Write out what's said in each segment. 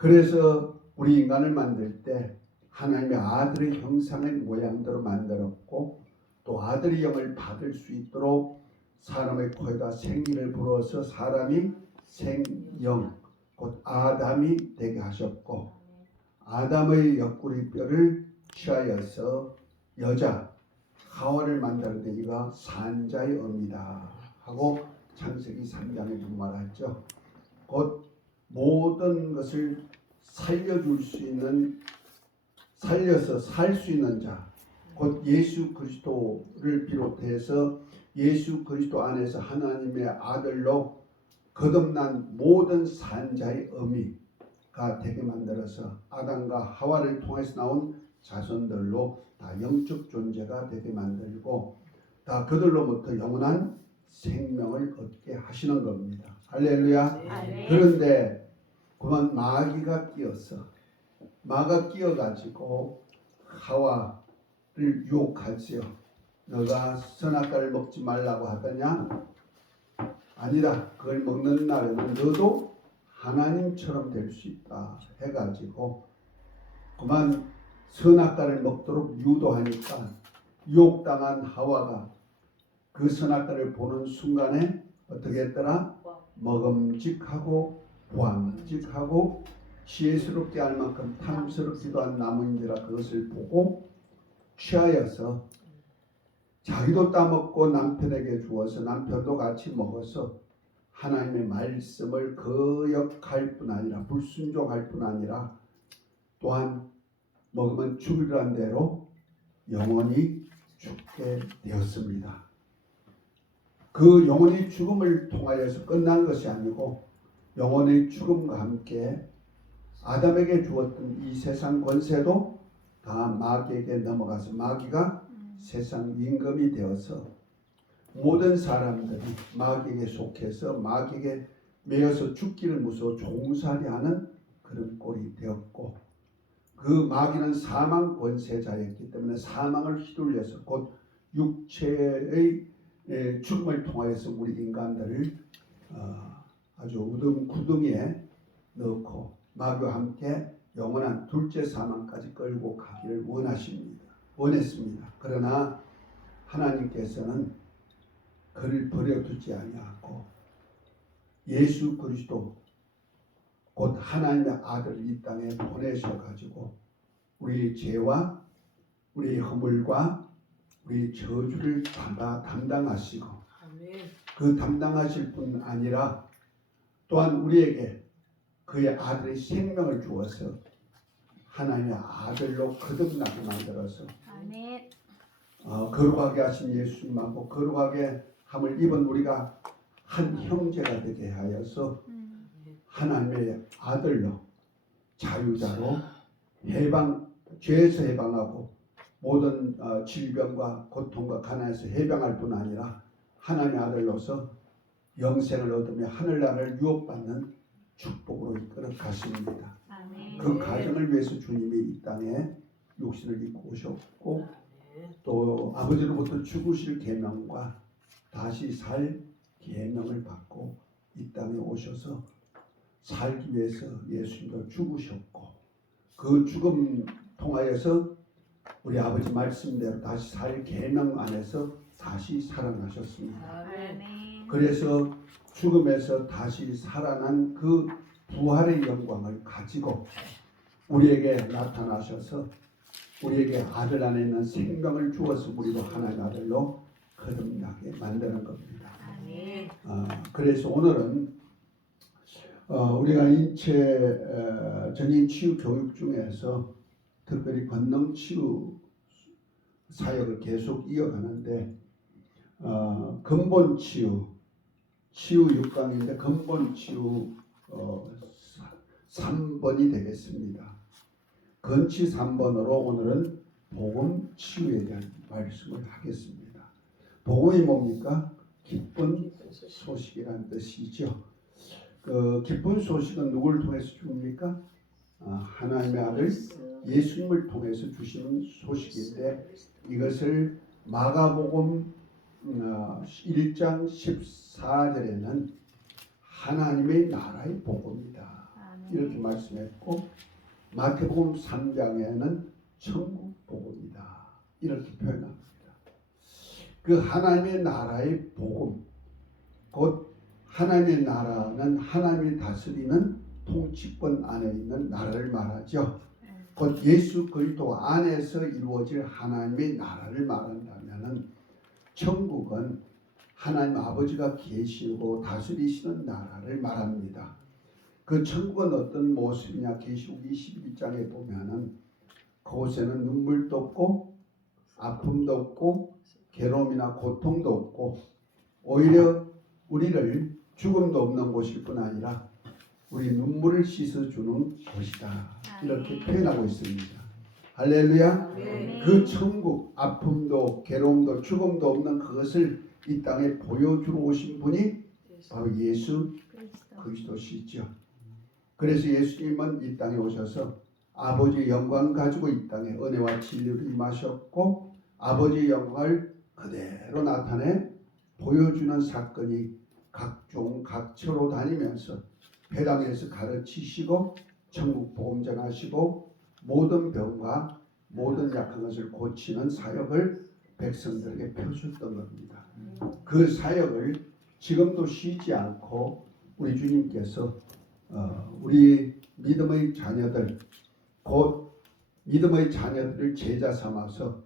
그래서 우리 인간을 만들 때 하나님의 아들의 형상의 모양대로 만들었고, 또 아들의 영을 받을 수 있도록 사람의 코에다 생기를 불어서 사람이 생영, 곧 아담이 되게 하셨고, 아담의 옆구리 뼈를 취하여서 여자 하와를 만드는데 이가 산자의 어미다 하고 창세기 3장에 말하죠. 곧 모든 것을 살려줄 수 있는, 살려서 살 수 있는 자, 곧 예수 그리스도를 비롯해서 예수 그리스도 안에서 하나님의 아들로 거듭난 모든 산자의 어미가 되게 만들어서 아담과 하와를 통해서 나온 자손들로 다 영적 존재가 되게 만들고, 다 그들로부터 영원한 생명을 얻게 하시는 겁니다. 할렐루야. 그런데 그만 마귀가 끼어서, 마가 끼어가지고 하와를 유혹하지요. 너가 선악과를 먹지 말라고 하더냐? 아니다. 그걸 먹는 날에는 너도 하나님처럼 될 수 있다 해가지고 그만 선악과를 먹도록 유도하니까 유혹당한 하와가 그 선악과를 보는 순간에 어떻게 했더라? 먹음직하고 보암직하고 지혜스럽게 할 만큼 탐스럽기도 한 나무인지라 그것을 보고 취하여서 자기도 따먹고 남편에게 주어서 남편도 같이 먹어서 하나님의 말씀을 거역할 뿐 아니라 불순종할 뿐 아니라 또한 먹으면 죽으리란 대로 영원히 죽게 되었습니다. 그 영원히 죽음을 통하여서 끝난 것이 아니고 영원히 죽음과 함께 아담에게 주었던 이 세상 권세도 다 마귀에게 넘어가서 마귀가 세상 임금이 되어서 모든 사람들이 마귀에게 속해서 마귀에게 매여서 죽기를 무서워 종살이하는 그런 꼴이 되었고, 그 마귀는 사망 권세자였기 때문에 사망을 휘둘려서 곧 육체의 죽음을 통하여서 우리 인간들을 아주 우등 구덩이에 넣고 마귀와 함께 영원한 둘째 사망까지 끌고 가기를 원했습니다. 그러나 하나님께서는 그를 버려두지 아니하고 예수 그리스도 곧 하나님의 아들을 이 땅에 보내셔가지고 우리의 죄와 우리의 허물과 우리의 저주를 다 담당하시고, 그 담당하실 뿐 아니라 또한 우리에게 그의 아들의 생명을 주어서 하나님의 아들로 거듭나게 만들어서 거룩하게 하신 예수님하고 거룩하게 함을 입은 우리가 한 형제가 되게 하여서 하나님의 아들로 자유자로 죄에서 해방하고 모든 질병과 고통과 가난에서 해방할 뿐 아니라 하나님의 아들로서 영생을 얻으며 하늘나라를 유업받는 축복으로 이끌어 가십니다. 그 가정을 위해서 주님이 이 땅에 육신을 입고 오셨고, 또 아버지로부터 죽으실 계명과 다시 살 계명을 받고 이 땅에 오셔서 살기 위해서 예수님도 죽으셨고, 그 죽음 통하여서 우리 아버지 말씀대로 다시 살 계명 안에서 다시 살아나셨습니다. 그래서 죽음에서 다시 살아난 그 부활의 영광을 가지고 우리에게 나타나셔서 우리에게 아들 안에 있는 생명을 주어서 우리도 하나님의 아들로 거듭나게 만드는 겁니다. 그래서 오늘은 우리가 인체 전인 치유 교육 중에서 특별히 권능 치유 사역을 계속 이어가는데 근본 치유 6강인데 근본 치유 3번이 되겠습니다. 건치 3번으로 오늘은 복음 치유에 대한 말씀을 하겠습니다. 복음이 뭡니까? 기쁜 소식이라는 뜻이죠. 그 기쁜 소식은 누구를 통해서 줍니까? 하나님의 아들 예수님을 통해서 주시는 소식인데, 이것을 마가복음 1장 14절에는 하나님의 나라의 복음이다 이렇게 말씀했고 마태복음 3장에는 천국 복음이다 이렇게 표현합니다. 그 하나님의 나라의 복음, 곧 하나님의 나라는 하나님이 다스리는 통치권 안에 있는 나라를 말하죠. 곧 예수 그리스도 안에서 이루어질 하나님의 나라를 말한다면은 천국은 하나님 아버지가 계시고 다스리시는 나라를 말합니다. 그 천국은 어떤 모습이냐? 계시록 21장에 보면은 그곳에는 눈물도 없고 아픔도 없고 괴로움이나 고통도 없고 오히려 우리를 죽음도 없는 곳일 뿐 아니라 우리 눈물을 씻어주는 곳이다 이렇게 표현하고 있습니다. 할렐루야. 그 천국 아픔도 괴로움도 죽음도 없는 그것을 이 땅에 보여주러 오신 분이 바로 예수 그리스도시죠. 그래서 예수님은 이 땅에 오셔서 아버지의 영광 가지고 이 땅에 은혜와 진리를 임하셨고 아버지의 영광을 그대로 나타내 보여주는 사건이 각종 각처로 다니면서 회당에서 가르치시고 천국 복음 전하시고 모든 병과 모든 약한 것을 고치는 사역을 백성들에게 펴주셨던 겁니다. 그 사역을 지금도 쉬지 않고 우리 주님께서 우리 믿음의 자녀들 곧 믿음의 자녀들을 제자 삼아서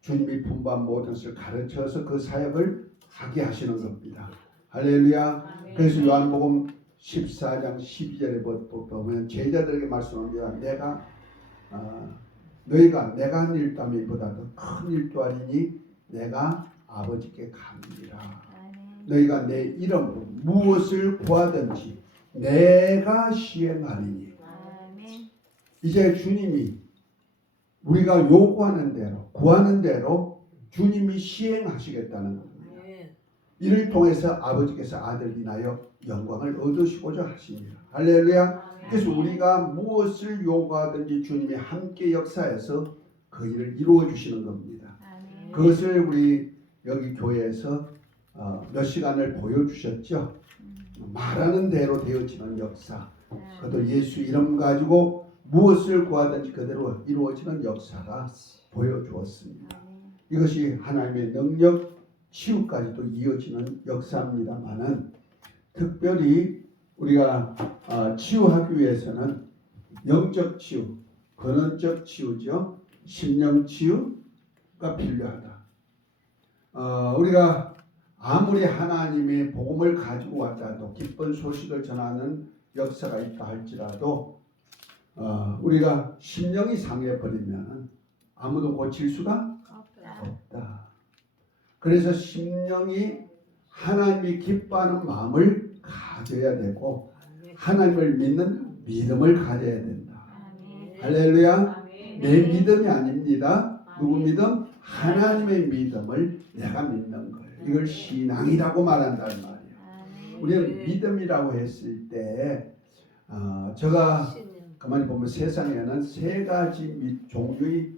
주님이 분부한 모든 것을 가르쳐서 그 사역을 하게 하시는 겁니다. 할렐루야. 그래서 요한복음 14장 12절에 보면 제자들에게 말씀합니다. 너희가 내가 한 일감이보다 더 큰 일도 아니니 내가 아버지께 감리라. 너희가 내 이름으로 무엇을 구하든지 내가 시행하리니. 이제 주님이 우리가 요구하는 대로 구하는 대로 주님이 시행하시겠다는 겁니다. 이를 통해서 아버지께서 아들 인하여 영광을 얻으시고자 하십니다. 할렐루야. 그래서 우리가 무엇을 요구하든지 주님이 함께 역사해서 그 일을 이루어 주시는 겁니다. 그것을 우리 여기 교회에서 몇 시간을 보여주셨죠. 말하는 대로 되어지는 역사, 그것도 예수 이름 가지고 무엇을 구하든지 그대로 이루어지는 역사가 보여주었습니다. 이것이 하나님의 능력, 치유까지도 이어지는 역사입니다만은 특별히 우리가 치유하기 위해서는 영적 치유, 근원적 치유죠. 심령 치유가 필요하다. 우리가 아무리 하나님의 복음을 가지고 왔다도 기쁜 소식을 전하는 역사가 있다 할지라도 우리가 심령이 상해버리면 아무도 고칠 수가 없다. 그래서 심령이 하나님이 기뻐하는 마음을 가져야 되고 하나님을 믿는 믿음을 가져야 된다. 할렐루야. 내 믿음이 아닙니다. 누구 믿음? 하나님의 믿음을 내가 믿는 거예요. 이걸 신앙이라고 말한다는 말이에요. 우리는 믿음이라고 했을 때 제가 가만히 보면 세상에는 세 가지 종류의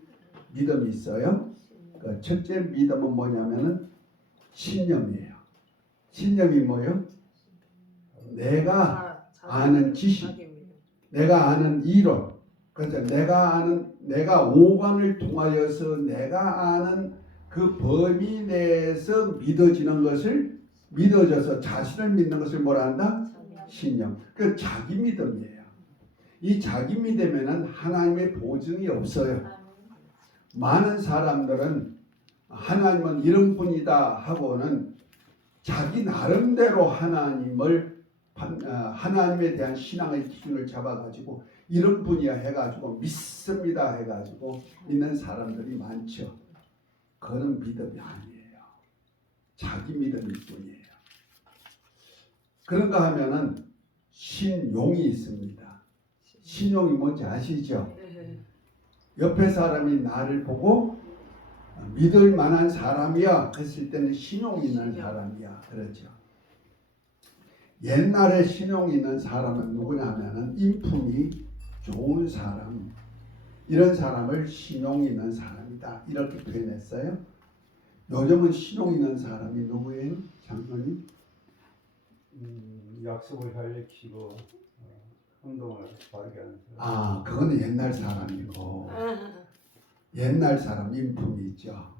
믿음이 있어요. 그 첫째 믿음은 뭐냐면은 신념이에요. 신념이 뭐예요? 내가 아는 지식, 내가 아는 이론, 그래서 내가 오감을 통하여서 내가 아는 그 범위 내에서 믿어지는 것을 믿어져서 자신을 믿는 것을 뭐라 한다? 신념. 그 자기 믿음이에요. 이 자기 믿음에는 하나님의 보증이 없어요. 많은 사람들은 하나님은 이런 분이다 하고는 자기 나름대로 하나님에 대한 신앙의 기준을 잡아가지고 이런 분이야 해가지고 믿습니다 해가지고 믿는 사람들이 많죠. 그거는 믿음이 아니에요. 자기 믿음일 뿐이에요. 그런가 하면은 신용이 있습니다. 신용이 뭔지 아시죠? 옆에 사람이 나를 보고 믿을 만한 사람이야 했을 때는 신용이 있는 사람이야. 그렇죠. 옛날에 신용이 있는 사람은 누구냐면은 인품이 좋은 사람, 이런 사람을 신용 있는 사람이다 이렇게 표현했어요. 요즘은 신용 있는 사람이 누구예요? 장로님? 약속을 잘 지키고 행동을 바르게 하는 사람. 아, 그거는 옛날 사람이고, 옛날 사람 인품이 있죠.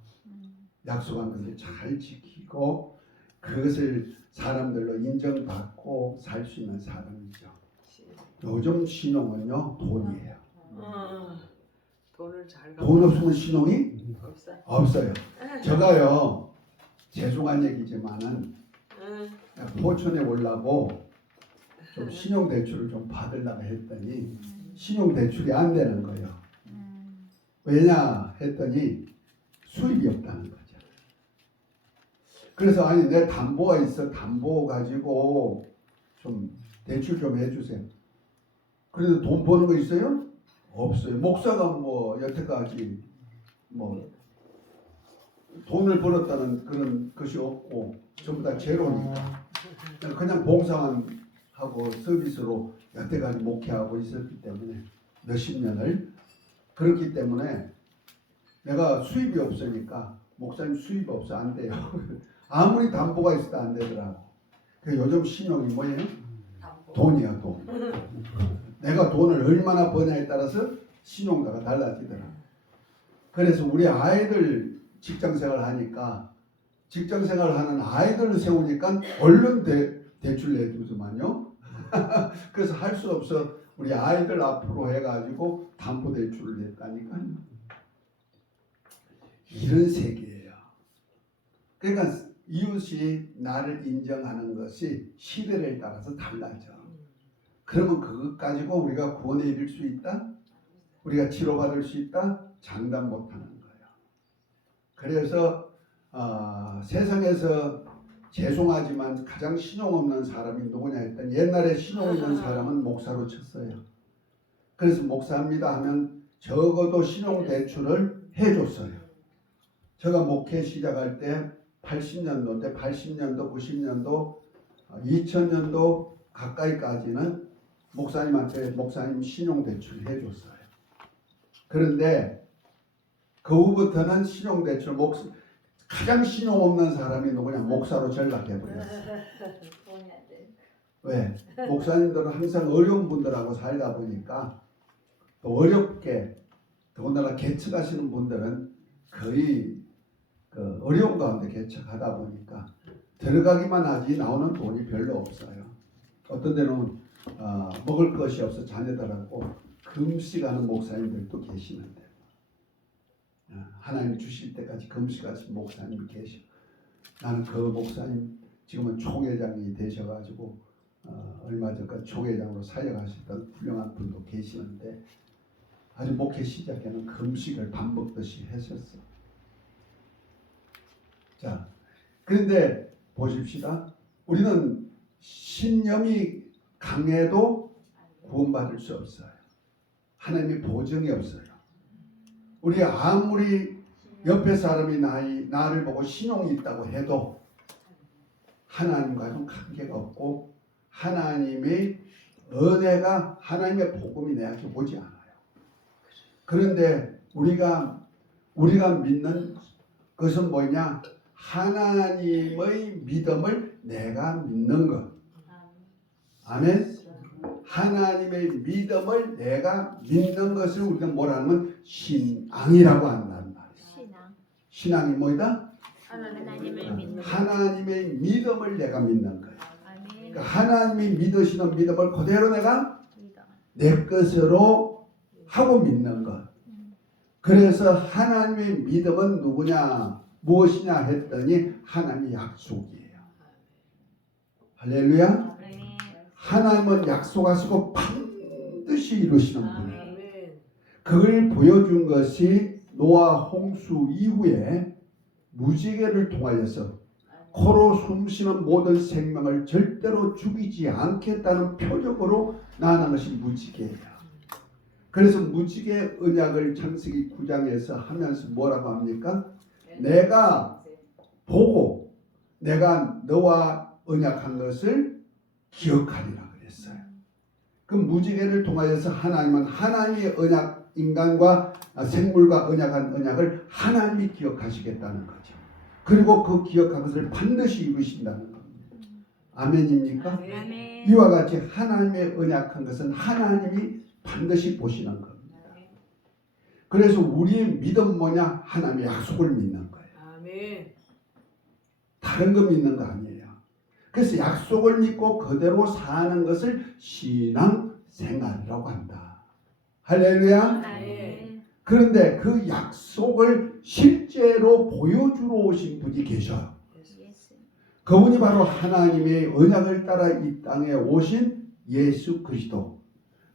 약속한 것을 잘 지키고 그것을 사람들로 인정받고 살 수 있는 사람이죠. 요즘 신용은요, 돈이에요. 돈을 잘 돈 없으면 신용이 없어. 없어요. 제가요, 죄송한 얘기지만은 포천에 올라고 좀 신용대출을 좀 받으려고 했더니 신용대출이 안 되는 거예요. 왜냐 했더니 수입이 없다는 거죠. 그래서 아니 내 담보가 있어, 담보 가지고 좀 대출 좀 해주세요. 그래도 돈 버는 거 있어요? 없어요. 목사가 뭐 여태까지 뭐 돈을 벌었다는 그런 것이 없고 전부 다 제로니까 그냥 봉사만 하고 서비스로 여태까지 목회하고 있었기 때문에 몇십 년을, 그렇기 때문에 내가 수입이 없으니까 목사님 수입이 없어 안 돼요. 아무리 담보가 있어도 안 되더라고. 그래서 요즘 신용이 뭐예요? 돈이야, 돈. 내가 돈을 얼마나 버냐에 따라서 신용도가 달라지더라. 그래서 우리 아이들 직장생활 하니까 직장생활 하는 아이들을 세우니까 얼른 대출 내주더만요. 그래서 할 수 없어 우리 아이들 앞으로 해가지고 담보대출을 냈다니까요. 이런 세계예요. 그러니까 이웃이 나를 인정하는 것이 시대에 따라서 달라져. 그러면 그것 가지고 우리가 구원에 이를 수 있다? 우리가 치료받을 수 있다? 장담 못하는 거예요. 그래서 세상에서 죄송하지만 가장 신용 없는 사람이 누구냐 했더니 옛날에 신용 있는 사람은 목사로 쳤어요. 그래서 목사입니다 하면 적어도 신용대출을 해줬어요. 제가 목회 시작할 때 80년도인데 80년도, 90년도, 2000년도 가까이까지는 목사님한테 목사님 신용대출 해줬어요. 그런데 그 후부터는 신용대출 가장 신용 없는 사람이 누구냐? 목사로 전락해버렸어요. 왜? 목사님들은 항상 어려운 분들하고 살다 보니까 또 어렵게, 더군다나 개척하시는 분들은 거의 그 어려운 가운데 개척하다 보니까 들어가기만 하지 나오는 돈이 별로 없어요. 어떤 데는 먹을 것이 없어 자녀들하고 금식하는 목사님들도 계시는데 하나님 주실 때까지 금식하신 목사님이 계셔. 나는 그 목사님 지금은 총회장이 되셔가지고 얼마 전까지 총회장으로 사역하셨던 훌륭한 분도 계시는데 아주 목회 시작에는 금식을 밥 먹듯이 하셨어. 자, 그런데 보십시다. 우리는 신념이 강해도 구원받을 수 없어요. 하나님의 보증이 없어요. 우리 아무리 옆에 사람이 나를 보고 신용이 있다고 해도 하나님과는 관계가 없고 하나님의 은혜가, 하나님의 복음이 내 앞에 오지 않아요. 그런데 우리가 믿는 것은 뭐냐? 하나님의 믿음을 내가 믿는 것. 아멘. 하나님의 믿음을 내가 믿는 것을 우리가 뭐라 하면 신앙이라고 한다는 말이에요. 신앙이 뭐이다? 하나님의 믿음을 내가 믿는 거예요. 그러니까 하나님이 믿으시는 믿음을 그대로 내가 내 것으로 하고 믿는 것. 그래서 하나님의 믿음은 누구냐? 무엇이냐 했더니 하나님의 약속이에요. 할렐루야. 하나님은 약속하시고 반드시 이루시는 분이에요. 그걸 보여준 것이 노아 홍수 이후에 무지개를 통하여서 코로 숨쉬는 모든 생명을 절대로 죽이지 않겠다는 표적으로 나타난 것이 무지개예요. 그래서 무지개 언약을 창세기 9장에서 하면서 뭐라고 합니까? 내가 보고 내가 너와 언약한 것을 기억하리라 그랬어요. 그 무지개를 통하여서 하나님은 하나님의 언약, 인간과 생물과 언약한 언약을 하나님이 기억하시겠다는 거죠. 그리고 그 기억한 것을 반드시 이루신다는 겁니다. 아멘입니까? 아멘. 이와 같이 하나님의 언약한 것은 하나님이 반드시 보시는 겁니다. 그래서 우리의 믿음 뭐냐? 하나님의 약속을 믿는 거예요. 아멘. 다른 거 믿는 거 아니에요. 그래서 약속을 믿고 그대로 사는 것을 신앙생활이라고 한다. 할렐루야. 아멘. 그런데 그 약속을 실제로 보여주러 오신 분이 계셔요. 예수. 그분이 바로 하나님의 언약을 따라 이 땅에 오신 예수 그리스도.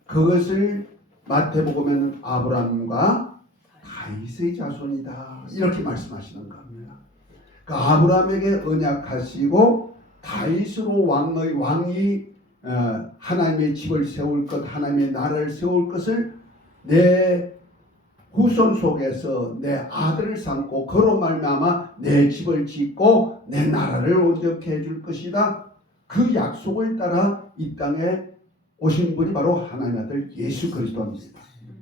그것을 마태복음에는 아브라함과 다윗의 자손이다 이렇게 말씀하시는 겁니다. 그 아브라함에게 언약하시고 다윗으로 왕이 하나님의 집을 세울 것, 하나님의 나라를 세울 것을 내 후손 속에서 내 아들을 삼고 그로 말미암아 내 집을 짓고 내 나라를 온전케 해줄 것이다. 그 약속을 따라 이 땅에 오신 분이 바로 하나님의 아들 예수 그리스도입니다.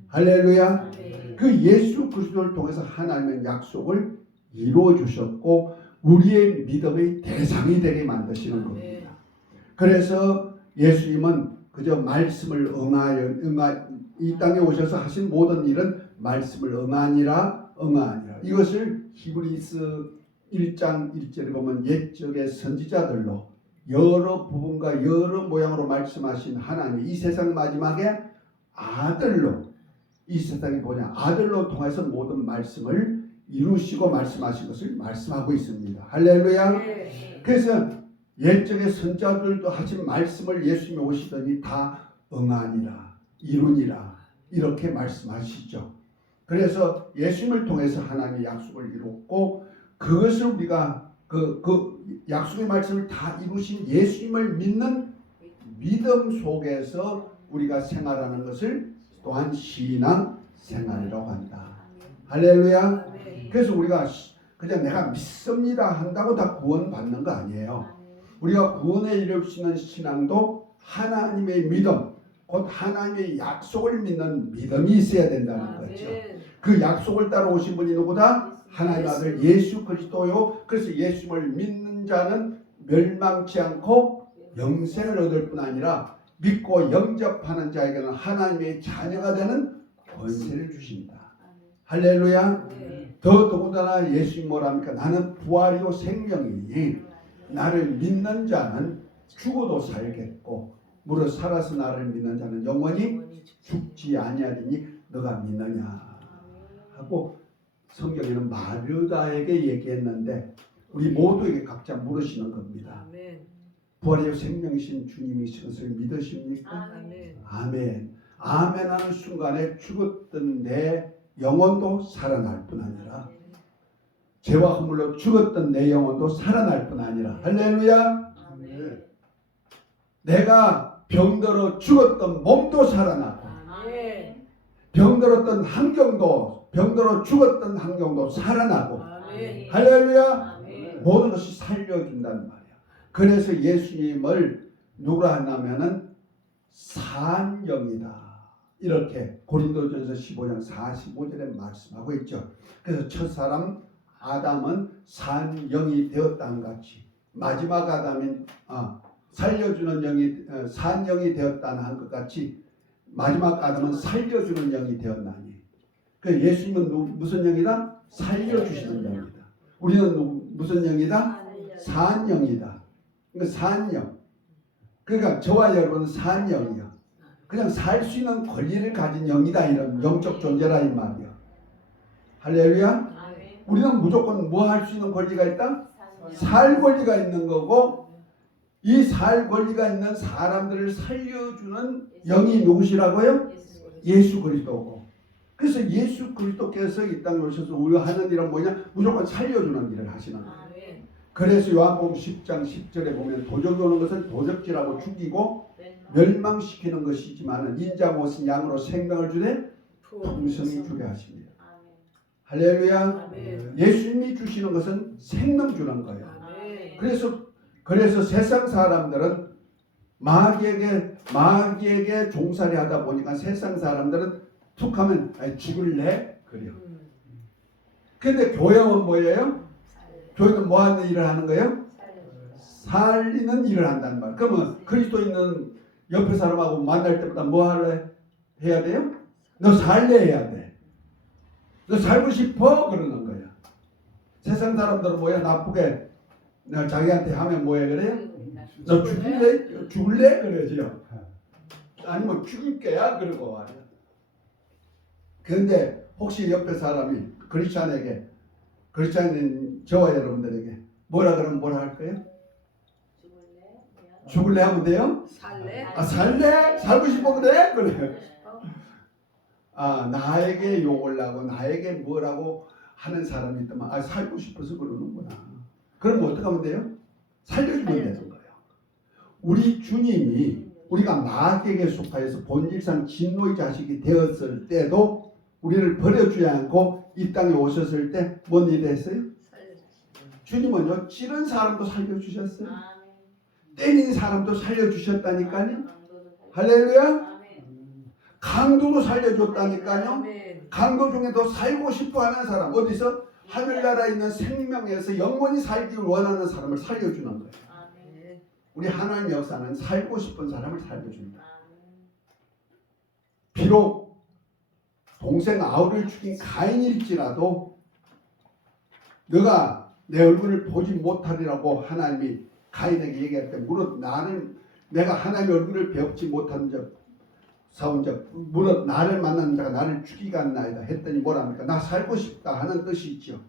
할렐루야. 그 예수 그리스도를 통해서 하나님의 약속을 이루어 주셨고 우리의 믿음의 대상이 되게 만드시는 겁니다. 그래서 예수님은 그저 말씀을 이 땅에 오셔서 하신 모든 일은 말씀을 응하니라. 이것을 히브리서 1장 1절에 보면 옛적의 선지자들로 여러 부분과 여러 모양으로 말씀하신 하나님이 이 세상 마지막에 아들로 이 세상에 보냐 아들로 통해서 모든 말씀을 이루시고 말씀하신 것을 말씀하고 있습니다. 할렐루야. 그래서 옛적의 선지자들도 하신 말씀을 예수님이 오시더니 다 응하니라 이루니라 이렇게 말씀하시죠. 그래서 예수님을 통해서 하나님의 약속을 이뤘고 그것을 우리가 그 약속의 말씀을 다 이루신 예수님을 믿는 믿음 속에서 우리가 생활하는 것을 또한 신앙 생활이라고 한다. 할렐루야. 그래서 우리가 그냥 내가 믿습니다 한다고 다 구원받는 거 아니에요. 우리가 구원에 이르시는 신앙도 하나님의 믿음, 곧 하나님의 약속을 믿는 믿음이 있어야 된다는 거죠. 그 약속을 따라 오신 분이 누구다? 하나님의 아들 예수 그리스도요. 그래서 예수를 믿는 자는 멸망치 않고 영생을 얻을 뿐 아니라 믿고 영접하는 자에게는 하나님의 자녀가 되는 권세를 주신다. 할렐루야. 더 더군다나 예수님 뭐랍니까? 나는 부활이요 생명이니 나를 믿는 자는 죽어도 살겠고 무릇 살아서 나를 믿는 자는 영원히 죽지 아니하리니 너가 믿느냐 하고 성경에는 마르다에게 얘기했는데 우리 모두에게 각자 물으시는 겁니다. 부활이요 생명이신 주님이신 것을 믿으십니까? 아멘. 아멘 하는 순간에 죽었던 내 영혼도 살아날 뿐 아니라 죄와 허물로 죽었던 내 영혼도 살아날 뿐 아니라 할렐루야. 내가 병들어 죽었던 몸도 살아나고 병들었던 환경도 병들어 죽었던 환경도 살아나고 할렐루야. 모든 것이 살려준다는 말이야. 그래서 예수님을 누구라 하냐면은 산 영이다. 이렇게 고린도전서 15장 45절에 말씀하고 있죠. 그래서 첫사람 아담은 산 영이 되었다는 같이 마지막 아담인 살려주는 영이 산 영이 되었다는 한 것 같이 마지막 아담은 살려주는 영이 되었나니. 그 예수님은 무슨 영이다? 살려주시는 영이다. 우리는 무슨 영이다? 산 영이다. 그러니까 산 영. 그러니까 저와 여러분은 산 영이야. 그냥 살 수 있는 권리를 가진 영이다. 이런 영적 존재라 이 말이야. 할렐루야. 우리는 무조건 뭐 할 수 있는 권리가 있다? 살 권리가 있는 거고 이 살 권리가 있는 사람들을 살려주는 영이 누구시라고요? 예수 그리스도고. 그래서 예수 그리스도께서 이 땅에 오셔서 우리가 하는 일은 뭐냐? 무조건 살려주는 일을 하시는 거예요. 그래서 요한복음 10장 10절에 보면 도적이 오는 것을 도적질하고 죽이고 멸망시키는 것이지만 인자가 오신 양으로 생명을 주되 풍성히 주게 하십니다. 할렐루야. 예수님이 주시는 것은 생명 주는 거예요. 그래서 세상 사람들은 마귀에게 종살이 하다 보니까 세상 사람들은 툭 하면 죽을래? 그래요. 근데 교회는 뭐예요? 교회는 뭐 하는 일을 하는 거예요? 살리는 일을 한다는 말. 그러면 그리스도인은 옆에 사람하고 만날 때마다 뭐 할래? 해야 돼요? 너 살래 해야 돼. 너 살고 싶어? 그러는 거야. 세상 사람들은 뭐야? 나쁘게 자기한테 하면 뭐야 그래요? 너 죽을래? 죽을래? 그러죠. 아니면 죽일 거야? 그러고 말이야. 그런데 혹시 옆에 사람이 크리스찬인 저와 여러분들에게 뭐라 그러면 뭐라 할 거예요? 죽을래 하면 돼요? 살래? 아 살래? 살고 싶어 그래? 그래요. 아 나에게 욕을 하고 나에게 뭐라고 하는 사람이 있다면 아 살고 싶어서 그러는구나. 그럼 어떻게 하면 돼요? 살려주면 되는 거예요. 우리 주님이 우리가 마귀에게 속하여서 본질상 진노의 자식이 되었을 때도 우리를 버려주지 않고 이 땅에 오셨을 때 뭔 일을 했어요? 주님은요 찌른 사람도 살려주셨어요. 때린 사람도 살려주셨다니까요. 할렐루야. 강도도 살려줬다니까요. 강도 중에도 살고 싶어하는 사람 어디서? 하늘나라에 있는 생명에서 영원히 살기를 원하는 사람을 살려주는 거예요. 우리 하나님의 역사는 살고 싶은 사람을 살려준다. 비록 동생 아우를 죽인 가인일지라도 너가 내 얼굴을 보지 못하리라고 하나님이 가인에게 얘기할 때 무릇 나는 내가 하나님의 얼굴을 배우지 못한 적 사온 적 무릇 나를 만나는 자가 나를 죽이게 한나이다 했더니 뭐랍니까? 나 살고 싶다 하는 뜻이 있죠.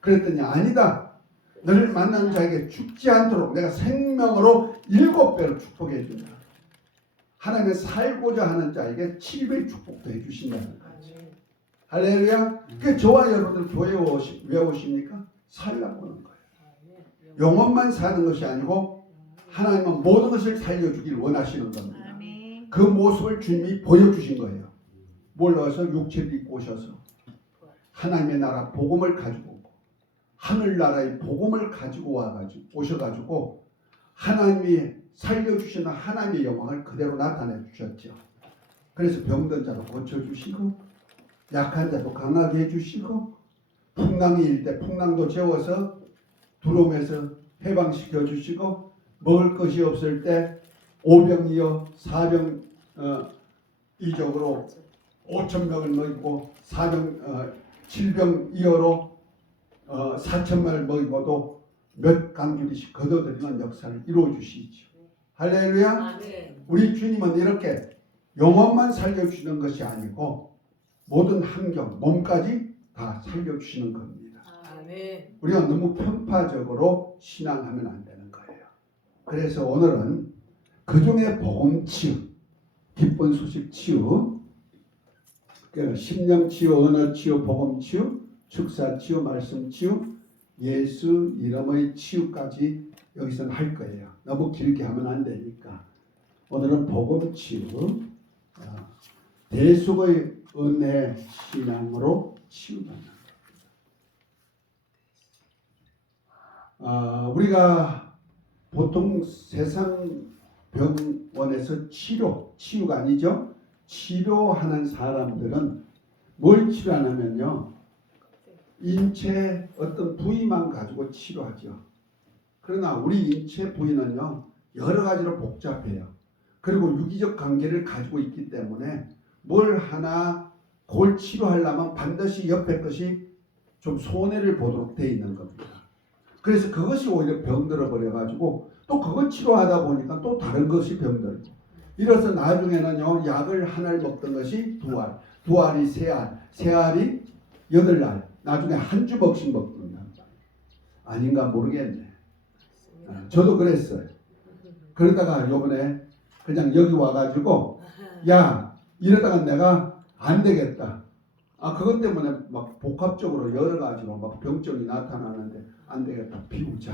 그랬더니 아니다. 너를 만나는 자에게 죽지 않도록 내가 생명으로 7배로 축복해 준다. 하나님은 살고자 하는 자에게 7배의 축복도 해주신다는 거죠. 할렐루야. 그 저와 여러분들 교회에 왜 오십니까? 살라고 하는 거예요. 영혼만 사는 것이 아니고 하나님은 모든 것을 살려주기를 원하시는 겁니다. 그 모습을 주님이 보여주신 거예요. 몰라서 육체를 입고 오셔서 하나님의 나라 복음을 가지고 오고 하늘나라의 복음을 가지고 오셔가지고 하나님이 살려주시는 하나님의 영광을 그대로 나타내 주셨죠. 그래서 병든 자도 고쳐주시고 약한 자도 강하게 해주시고 풍랑이 일 때 풍랑도 재워서 두려움에서 해방시켜 주시고 먹을 것이 없을 때 오병이어 사병 이적으로 5,000명을 먹이고 7병이어로 4,000명을 먹이고도 몇 강주리씩 거둬들이는 역사를 이루어 주시죠. 할렐루야. 우리 주님은 이렇게 영혼만 살려주시는 것이 아니고 모든 환경, 몸까지 다 살려주시는 겁니다. 우리가 너무 편파적으로 신앙하면 안 되는 거예요. 그래서 오늘은 그중에 복음치유, 기쁜 소식 치유, 심령치유, 언어치유, 복음치유, 축사치유, 말씀치유, 예수 이름의 치유까지 여기서는 할 거예요. 너무 길게 하면 안 되니까. 오늘은 복음치유, 대속의 은혜 신앙으로 치유받는 우리가 보통 세상 병원에서 치유가 아니죠. 치료하는 사람들은 뭘 치료하냐면요. 인체 어떤 부위만 가지고 치료하죠. 그러나 우리 인체 부위는요. 여러 가지로 복잡해요. 그리고 유기적 관계를 가지고 있기 때문에 뭘 하나 그걸 치료하려면 반드시 옆에 것이 좀 손해를 보도록 되어 있는 겁니다. 그래서 그것이 오히려 병들어 버려가지고 또 그걸 치료하다 보니까 또 다른 것이 병들고 이래서 나중에는요 약을 하나를 먹던 것이 두 알이 세 알이 8알 나중에 한 주먹씩 먹던다. 아닌가 모르겠네. 저도 그랬어요. 그러다가 요번에 그냥 여기 와가지고 야 이러다가 내가 안 되겠다. 그것 때문에 막 복합적으로 여러 가지로 막 병증이 나타나는데 안 되겠다. 비우자.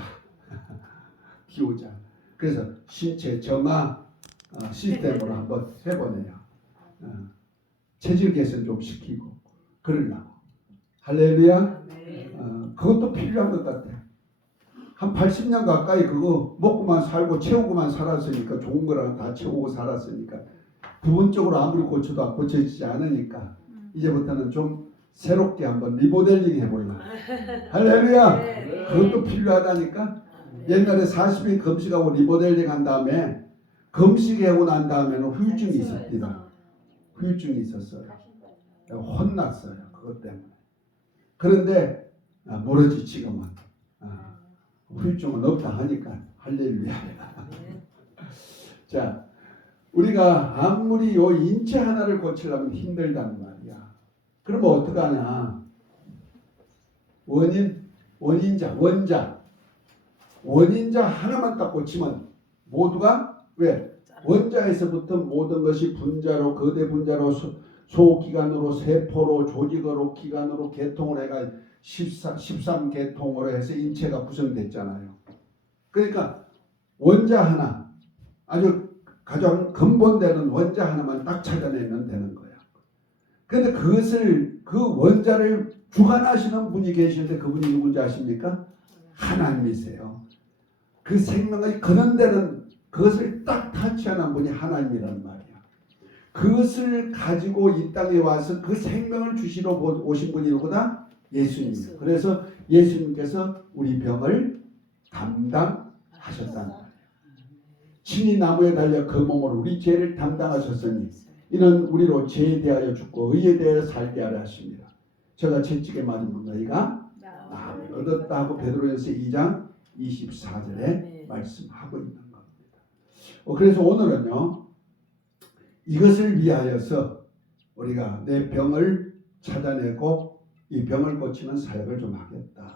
비우자. 그래서 신체 정화 시스템으로 한번 해보네요. 체질 개선 좀 시키고 그러려고. 할렐루야. 그것도 필요한 것 같아요. 한 80년 가까이 그거 먹고만 살고 채우고만 살았으니까 좋은 거랑 다 채우고 살았으니까 부분적으로 아무리 고쳐도 고쳐지지 않으니까 이제부터는 좀 새롭게 한번 리모델링 해보려고. 할렐루야. 그것도 필요하다니까. 옛날에 40일 금식하고 리모델링 한 다음에 금식하고 난 다음에는 후유증이 있었습니다. 후유증이 있었어요. 혼났어요. 그것 때문에. 그런데 모르지 지금은. 후유증은 없다 하니까 할렐루야. 자, 우리가 아무리 요 인체 하나를 고치려면 힘들단 말이야. 그러면 어떡하냐? 원인자 하나만 딱 고치면 모두가 왜? 원자에서부터 모든 것이 분자로 거대 분자로 소기관으로 세포로 조직으로 기관으로 계통으로 해가 13계통으로 해서 인체가 구성됐잖아요. 그러니까 원자 하나 아주 가장 근본되는 원자 하나만 딱 찾아내면 되는 거야. 그런데 그 원자를 주관하시는 분이 계시는데 그분이 누군지 아십니까? 하나님이세요. 그 생명의 근원되는 그것을 딱 타치하는 분이 하나님이란 말이야. 그것을 가지고 이 땅에 와서 그 생명을 주시러 오신 분이 누구다? 예수님. 그래서 예수님께서 우리 병을 담당하셨다는 거예요. 친히 나무에 달려 그 몸으로 우리 죄를 담당하셨으니 이는 우리로 죄에 대하여 죽고 의에 대하여 살게 하려 하십니다. 제가 채찍에 맞으면 너희가 나음을 얻었다 하고 베드로전서 2장 24절에 말씀하고 있는 겁니다. 그래서 오늘은요 이것을 위하여서 우리가 내 병을 찾아내고 이 병을 고치는 사역을 좀 하겠다.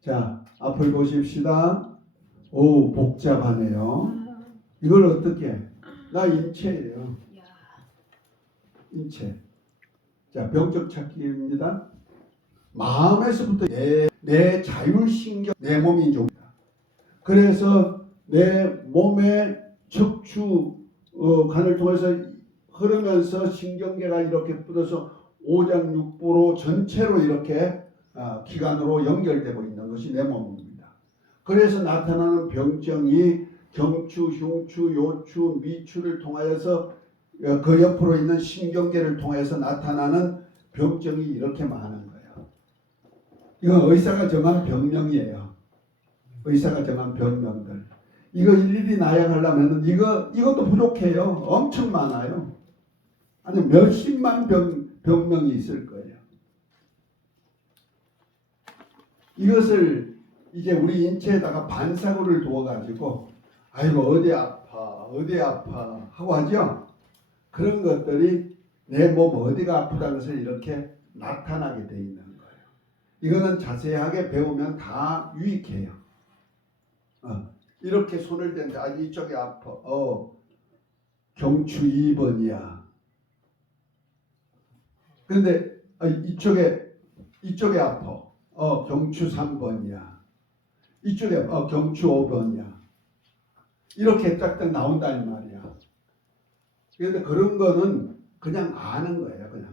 자, 앞을 보십시다. 오, 복잡하네요. 이걸 어떻게 해? 나 인체예요. 인체. 자, 병적 찾기입니다. 마음에서부터 내 자율신경, 내 몸이 줍니다. 그래서 내 몸의 척추관을 통해서 흐르면서 신경계가 이렇게 뻗어서 오장육부로 전체로 이렇게 기관으로 연결되고 있는 것이 내 몸입니다. 그래서 나타나는 병증이 경추, 흉추, 요추, 미추를 통하여서 그 옆으로 있는 신경계를 통해서 나타나는 병증이 이렇게 많은 거예요. 이건 의사가 정한 병명이에요. 의사가 정한 병명들. 이거 일일이 나약하려면 이것도 부족해요. 엄청 많아요. 아니 몇십만 병명이 있을 거예요. 이것을 이제 우리 인체에다가 반사구를 두어가지고 아이고 어디 아파 하고 하죠. 그런 것들이 내 몸 어디가 아프다는 것을 이렇게 나타나게 돼 있는 거예요. 이거는 자세하게 배우면 다 유익해요. 이렇게 손을 댄데 이쪽이 아파. 경추 2번이야. 근데 이쪽에 아파. 경추 3번이야. 이쪽에 경추 5번이야. 이렇게 딱딱 나온다는 말이야. 그런데 그런 거는 그냥 아는 거예요. 그냥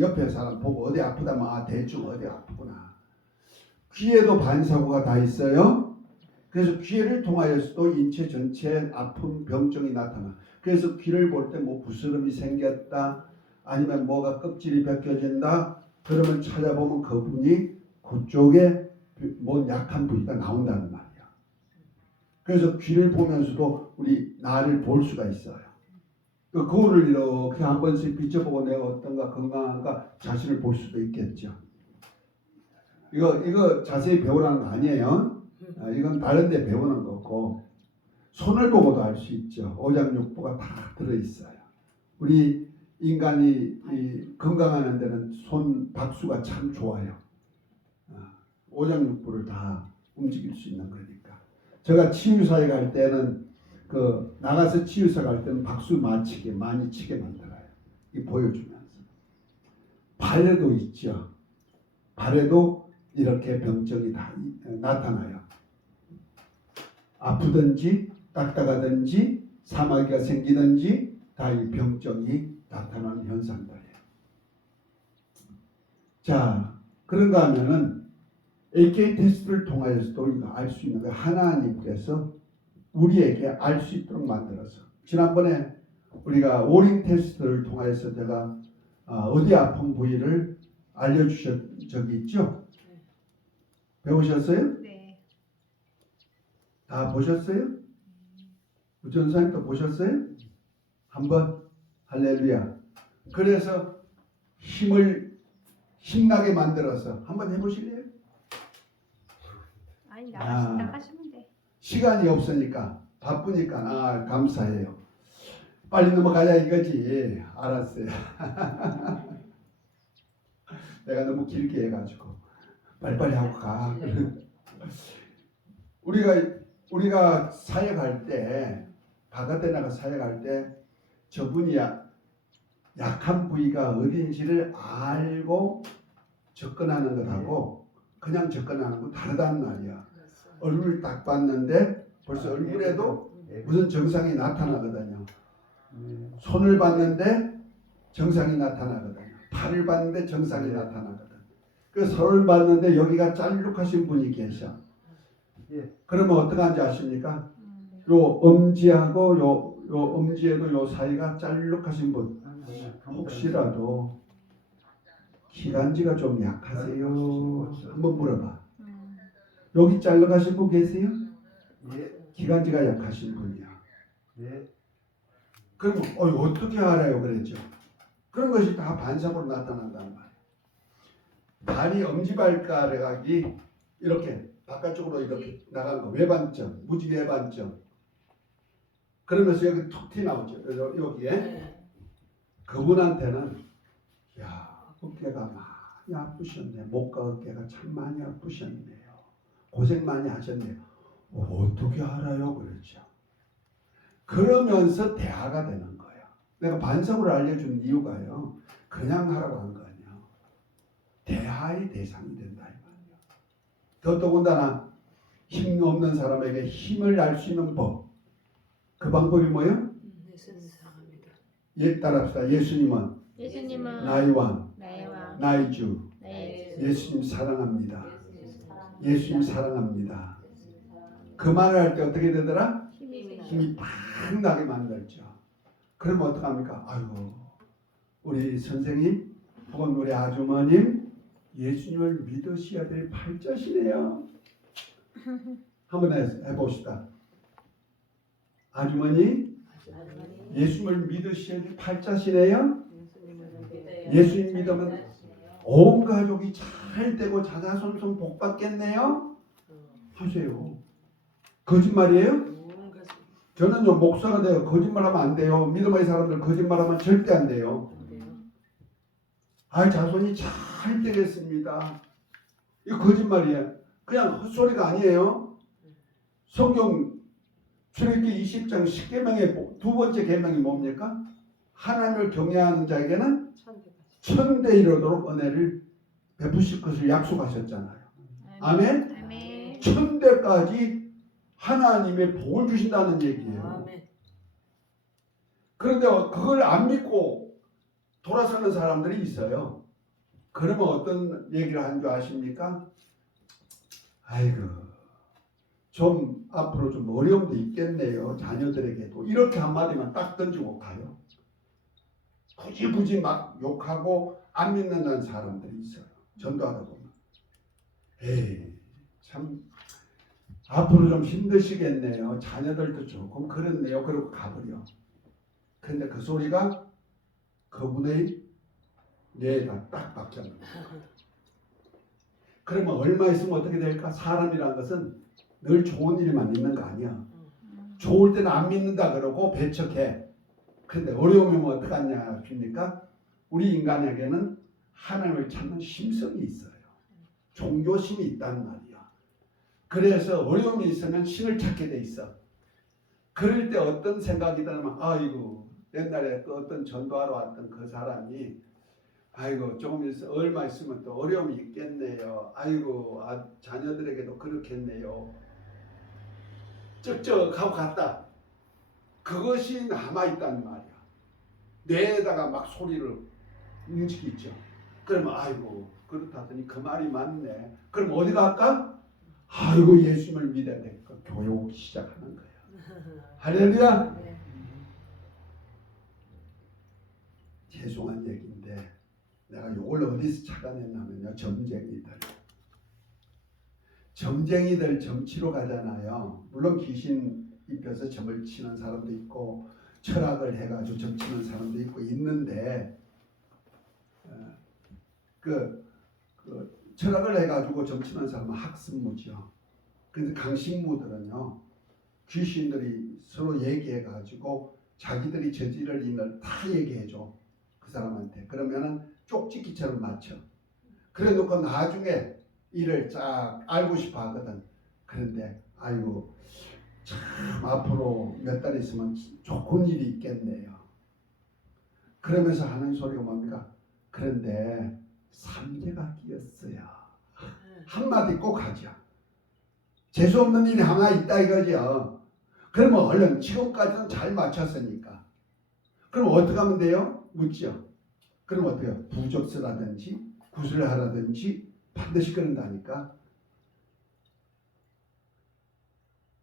옆에 사람 보고 어디 아프다면 대충 어디 아프구나. 귀에도 반사구가 다 있어요. 그래서 귀를 통하여서도 인체 전체에 아픈 병증이 나타나. 그래서 귀를 볼 때 뭐 부스럼이 생겼다 아니면 뭐가 껍질이 벗겨진다 그러면 찾아보면 그분이 그쪽에 뭐 약한 부위가 나온다는 말이야. 그래서 귀를 보면서도 우리 나를 볼 수가 있어요. 그 거울을 이렇게 한 번씩 비춰보고 내가 어떤가 건강한가 자신을 볼 수도 있겠죠. 이거 자세히 배우라는 거 아니에요. 이건 다른 데 배우는 거고 손을 보고도 알 수 있죠. 오장육부가 다 들어있어요. 우리 인간이 건강하는 데는 손 박수가 참 좋아요. 오장육부를 다 움직일 수 있는 거니까. 제가 치유사에 갈 때는 나가서 치유사 갈 때는 박수 많이 치게 만들어요. 이 보여주면서. 발에도 있죠. 발에도 이렇게 병증이 다 나타나요. 아프든지 딱딱하든지 사마귀가 생기든지 다 이 병증이 나타나는 현상들이에요. 자, 그런가 하면은 AK 테스트를 통하여서도 이거 알 수 있는 거예요. 하나님께서 우리에게 알 수 있도록 만들어서. 지난번에 우리가 오링 테스트를 통해서 제가 어디 아픈 부위를 알려주신 적이 있죠? 배우셨어요? 네. 다 보셨어요? 전사님도 보셨어요? 한번 할렐루야. 그래서 힘을 힘나게 만들어서 한번 해보실래요? 아니 아. 나가시면 돼. 시간이 없으니까 바쁘니까 감사해요. 빨리 넘어가자 이거지. 알았어요. 내가 너무 길게 해가지고 빨리빨리 하고 가. 우리가 사역할 때 바깥에 나가 사역할 때 저분이 약한 부위가 어딘지를 알고 접근하는 것하고 그냥 접근하는 거 다르단 말이야. 얼굴을 딱 봤는데 벌써 얼굴에도 무슨 증상이 나타나거든요. 손을 봤는데 증상이 나타나거든요. 팔을 봤는데 증상이 나타나거든. 그 손을 봤는데 여기가 짤룩하신 분이 계셔. 그러면 어떻게 하는지 아십니까? 요 엄지하고 요 엄지에도 요 사이가 짤룩하신 분. 혹시라도 기관지가 좀 약하세요? 한번 물어봐. 여기 짤룩하신 분 계세요? 기관지가 약하신 분이야. 그러면 어떻게 알아요? 그랬죠. 그런 것이 다 반사으로 나타난단 말이에요. 다리 엄지발가락이 이렇게 바깥쪽으로 이렇게 나간 거 외반점, 무지 외반점. 그러면서 여기 툭 튀나오죠. 그래서 여기에 그분한테는 어깨가 많이 아프셨네. 목과 어깨가 참 많이 아프셨네요. 고생 많이 하셨네요. 어떻게 알아요? 그렇죠. 그러면서 대화가 되는 거예요. 내가 반성으로 알려준 이유가요. 그냥 하라고 한 거 아니에요. 대화의 대상이 된다 이 말이에요. 더더군다나 힘 없는 사람에게 힘을 알 수 있는 법. 그 방법이 뭐예요? 따라합시다. 예수님은 나의 왕, 나의 주. 예수님 사랑합니다. 예수님 사랑합니다. 그 말을 할 때 어떻게 되더라? 힘이 팍 나게 만들죠. 그러면 어떡합니까? 아이고 우리 선생님 혹은 우리 아주머님 예수님을 믿으셔야 될 팔자시네요. 한번 해봅시다. 아주머니 예수님을 믿으셔야 될 팔자시네요. 예수님 믿으면 온 가족이 잘 되고 자자손손 복 받겠네요. 하세요. 거짓말이에요? 저는요 목사가 돼요. 거짓말하면 안 돼요. 믿음의 사람들 거짓말하면 절대 안 돼요. 자손이 잘 되겠습니다. 이거 거짓말이에요. 그냥 헛소리가 아니에요. 성경 출애굽기 20장 10계명의 두 번째 계명이 뭡니까? 하나님을 경외하는 자에게는 천대 이르도록 은혜를 베푸실 것을 약속하셨잖아요. 아멘? 천대까지 하나님의 복을 주신다는 얘기예요. 그런데 그걸 안 믿고 돌아서는 사람들이 있어요. 그러면 어떤 얘기를 하는 줄 아십니까? 아이고 좀 앞으로 좀 어려움도 있겠네요. 자녀들에게도. 이렇게 한마디만 딱 던지고 가요. 굳이 막 욕하고 안 믿는다는 사람들이 있어요. 전도하다 보면. 참 앞으로 좀 힘드시겠네요. 자녀들도 조금 그렇네요. 그러고 가버려. 근데 그 소리가 그분의 뇌에다 딱 박혀요. 그러면 얼마 있으면 어떻게 될까? 사람이라는 것은 늘 좋은 일만 있는 거 아니야. 좋을 때는 안 믿는다 그러고 배척해. 그런데 어려움이 어떡하냐 하십니까? 우리 인간에게는 하나님을 찾는 심성이 있어요. 종교심이 있다는 말이야. 그래서 어려움이 있으면 신을 찾게 돼 있어. 그럴 때 어떤 생각이 들면 아이고 옛날에 또 어떤 전도하러 왔던 그 사람이 아이고 조금 있어 얼마 있으면 또 어려움이 있겠네요. 아이고 자녀들에게도 그렇겠네요. 쩍쩍하고 갔다. 그것이 남아있다는 말이야. 뇌에다가 막 소리를 움직이죠. 그러면 아이고 그렇다더니 그 말이 맞네. 그럼 어디 갈까? 아이고 예수님을 믿어야 되니까 교회 오기 시작하는 거야. 할렐루야. 죄송한 얘기인데 내가 이걸 어디서 찾아냈냐면요. 점쟁이들. 점쟁이들 점치러 가잖아요. 물론 귀신 입혀서 점을 치는 사람도 있고 철학을 해가지고 점치는 사람도 있고 있는데 그 철학을 해가지고 점치는 사람은 학습무죠. 근데 강식무들은요 귀신들이 서로 얘기해가지고 자기들이 저지를 일을 다 얘기해줘 그 사람한테. 그러면은 쪽집기처럼 맞춰. 그래놓고 나중에 일을 쫙 알고 싶어 하거든. 그런데 아이고 참 앞으로 몇 달 있으면 좋은 일이 있겠네요. 그러면서 하는 소리가 뭡니까? 그런데 삼재가 끼었어요. 한마디 꼭 하죠. 재수없는 일이 하나 있다 이거죠. 그러면 얼른 지금까지는 잘 맞췄으니까. 그럼 어떻게 하면 돼요? 묻죠. 그럼 어떻게 해요? 부적서라든지 구슬하라든지 반드시 그런다니까.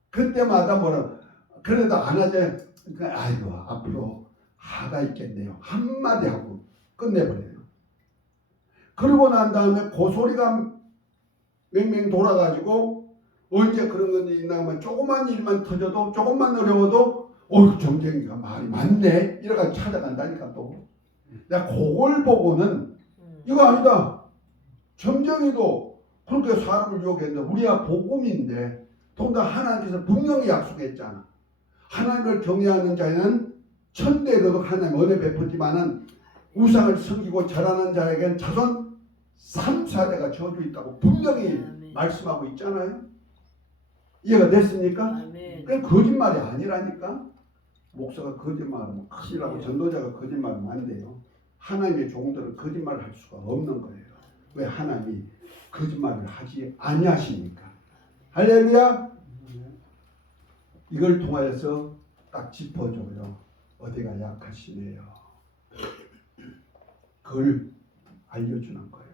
그때마다 뭐라 그래도 안 하죠. 그러니까 아이고 앞으로 하가 있겠네요. 한마디 하고 끝내버려요. 그러고 난 다음에 그 소리가 맹맹 돌아가지고 언제 그런 건지 있나 하면 조그만 일만 터져도 조금만 어려워도 점쟁이가 말이 많네 이래가지고 찾아간다니까. 또 내가 그걸 보고는 이거 아니다. 점쟁이도 그렇게 사람을 유혹했는데 우리야 복음인데 더군다나 하나님께서 분명히 약속했잖아. 하나님을 경외하는 자에는 천대로도 하나님 은혜 베푸지만은 우상을 섬기고 절하는 자에게는 자손 3, 4대가 저주 있다고 분명히 말씀하고 있잖아요. 이해가 됐습니까? 그게 거짓말이 아니라니까. 목사가 거짓말하면 큰일 나고 전도자가 거짓말하면 안 돼요. 하나님의 종들은 거짓말을 할 수가 없는 거예요. 왜? 하나님이 거짓말을 하지 아니하시니까. 할렐루야. 이걸 통하여서 딱 짚어줘요. 어디가 약하시네요. 그걸 알려주는 거예요.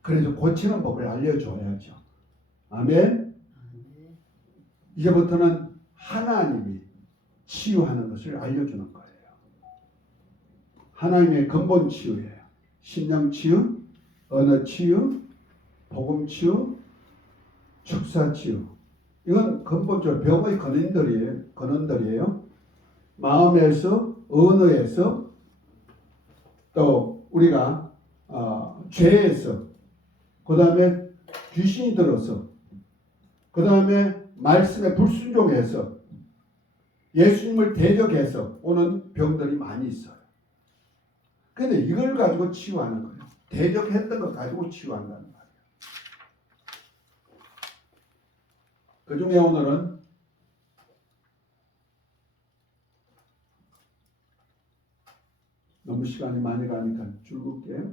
그래서 고치는 법을 알려줘야죠. 아멘. 이제부터는 하나님이 치유하는 것을 알려주는 거예요. 하나님의 근본 치유예요. 신령 치유, 언어 치유, 복음 치유, 축사 치유. 이건 근본적으로 병의 근원들이에요. 마음에서, 언어에서, 또 우리가 죄에서, 그 다음에 귀신이 들어서, 그 다음에 말씀에 불순종해서, 예수님을 대적해서 오는 병들이 많이 있어요. 근데 이걸 가지고 치유하는 거예요. 대적했던 것 가지고 치유한다는 말이에요. 그 중에 오늘은 너무 시간이 많이 가니까 줄일게요.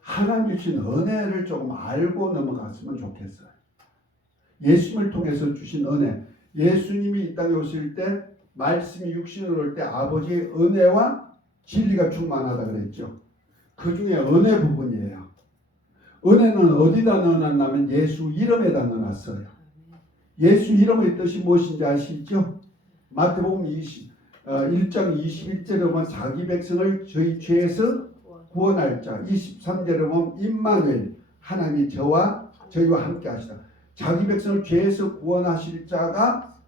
하나님 주신 은혜를 조금 알고 넘어갔으면 좋겠어요. 예수님을 통해서 주신 은혜. 예수님이 이 땅에 오실 때 말씀이 육신으로 올 때 아버지의 은혜와 진리가 충만하다 그랬죠. 그 중에 은혜 부분이에요. 은혜는 어디다 넣어놨냐면 예수 이름에다 넣어놨어요. 예수 이름의 뜻이 무엇인지 아시죠? 마태복음 1장 21절에 보면 자기 백성을 저희 죄에서 구원할 자, 23절에 보면 임마누엘 하나님이 저희와 함께 하시다. 자기 백성을 죄에서 구원하실 자가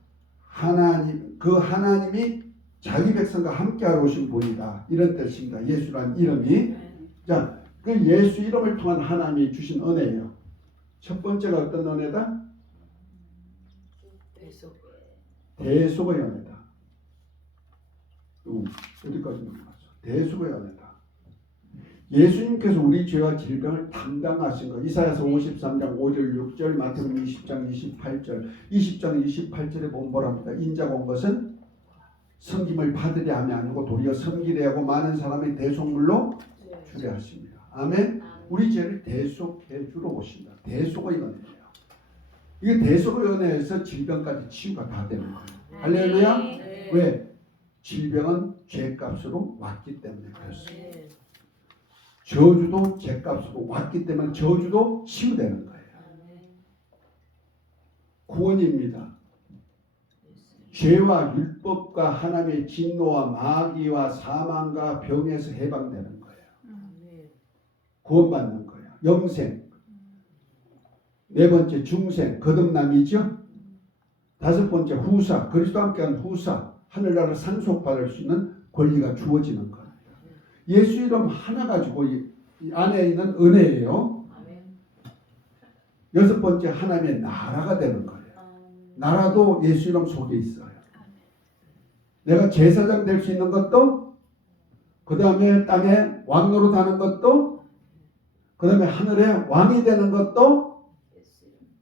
하나님, 그 하나님이 자기 백성과 함께하러 오신 분이다. 이런 뜻입니다. 예수란 이름이. 자, 그 예수 이름을 통한 하나님이 주신 은혜예요. 첫 번째가 어떤 은혜다? 대속의 은혜다. 어디까지 넘어갔어? 대속의 은혜다. 예수님께서 우리 죄와 질병을 담당하신 거. 이사야서 53장 5절 6절, 마태복음 20장 28절. 20장 28절에 보면 뭐랍니까? 인자가 온 것은 섬김을 받으려 함이 아니고 도리어 섬기려 하고 많은 사람의 대속물로 주려 하십니다. 아멘. 우리 죄를 대속해 주러 오신다. 대속의 은혜예요. 이게 대속의 은혜에서 질병까지 치유가 다 되는 거예요. 할렐루야. 왜? 질병은 죄값으로 왔기 때문에 그렇습니다. 저주도 죄값으로 왔기 때문에 저주도 치유되는 거예요. 구원입니다. 죄와 율법과 하나님의 진노와 마귀와 사망과 병에서 해방되는 거예요. 구원받는 거예요. 영생. 네 번째 중생, 거듭남이죠. 다섯 번째 후사, 그리스도와 함께한 후사, 하늘나라 상속받을 수 있는 권리가 주어지는 거예요. 예수 이름 하나 가지고 이 안에 있는 은혜예요. 여섯 번째 하나님의 나라가 되는 거예요. 나라도 예수 이름 속에 있어요. 내가 제사장 될 수 있는 것도, 그 다음에 땅에 왕노릇 하는 것도, 그 다음에 하늘에 왕이 되는 것도,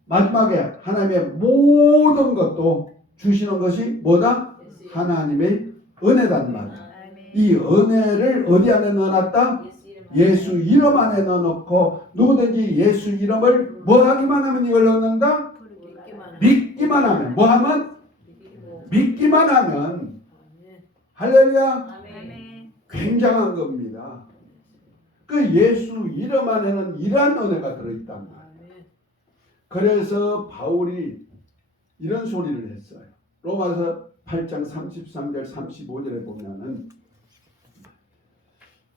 마지막에 하나님의 모든 것도 주시는 것이 뭐다? 하나님의 은혜단 말이에요. 이 은혜를 어디 안에 넣어놨다? 예수 이름 안에 넣어놓고 누구든지 예수 이름을 뭐 하기만 하면 이걸 넣는다? 믿기만 하면. 뭐 하면? 믿기만 하면. 할렐루야. 굉장한 겁니다. 그 예수 이름 안에는 이러한 은혜가 들어있단 말이에요. 그래서 바울이 이런 소리를 했어요. 로마서 8장 33절 35절에 보면은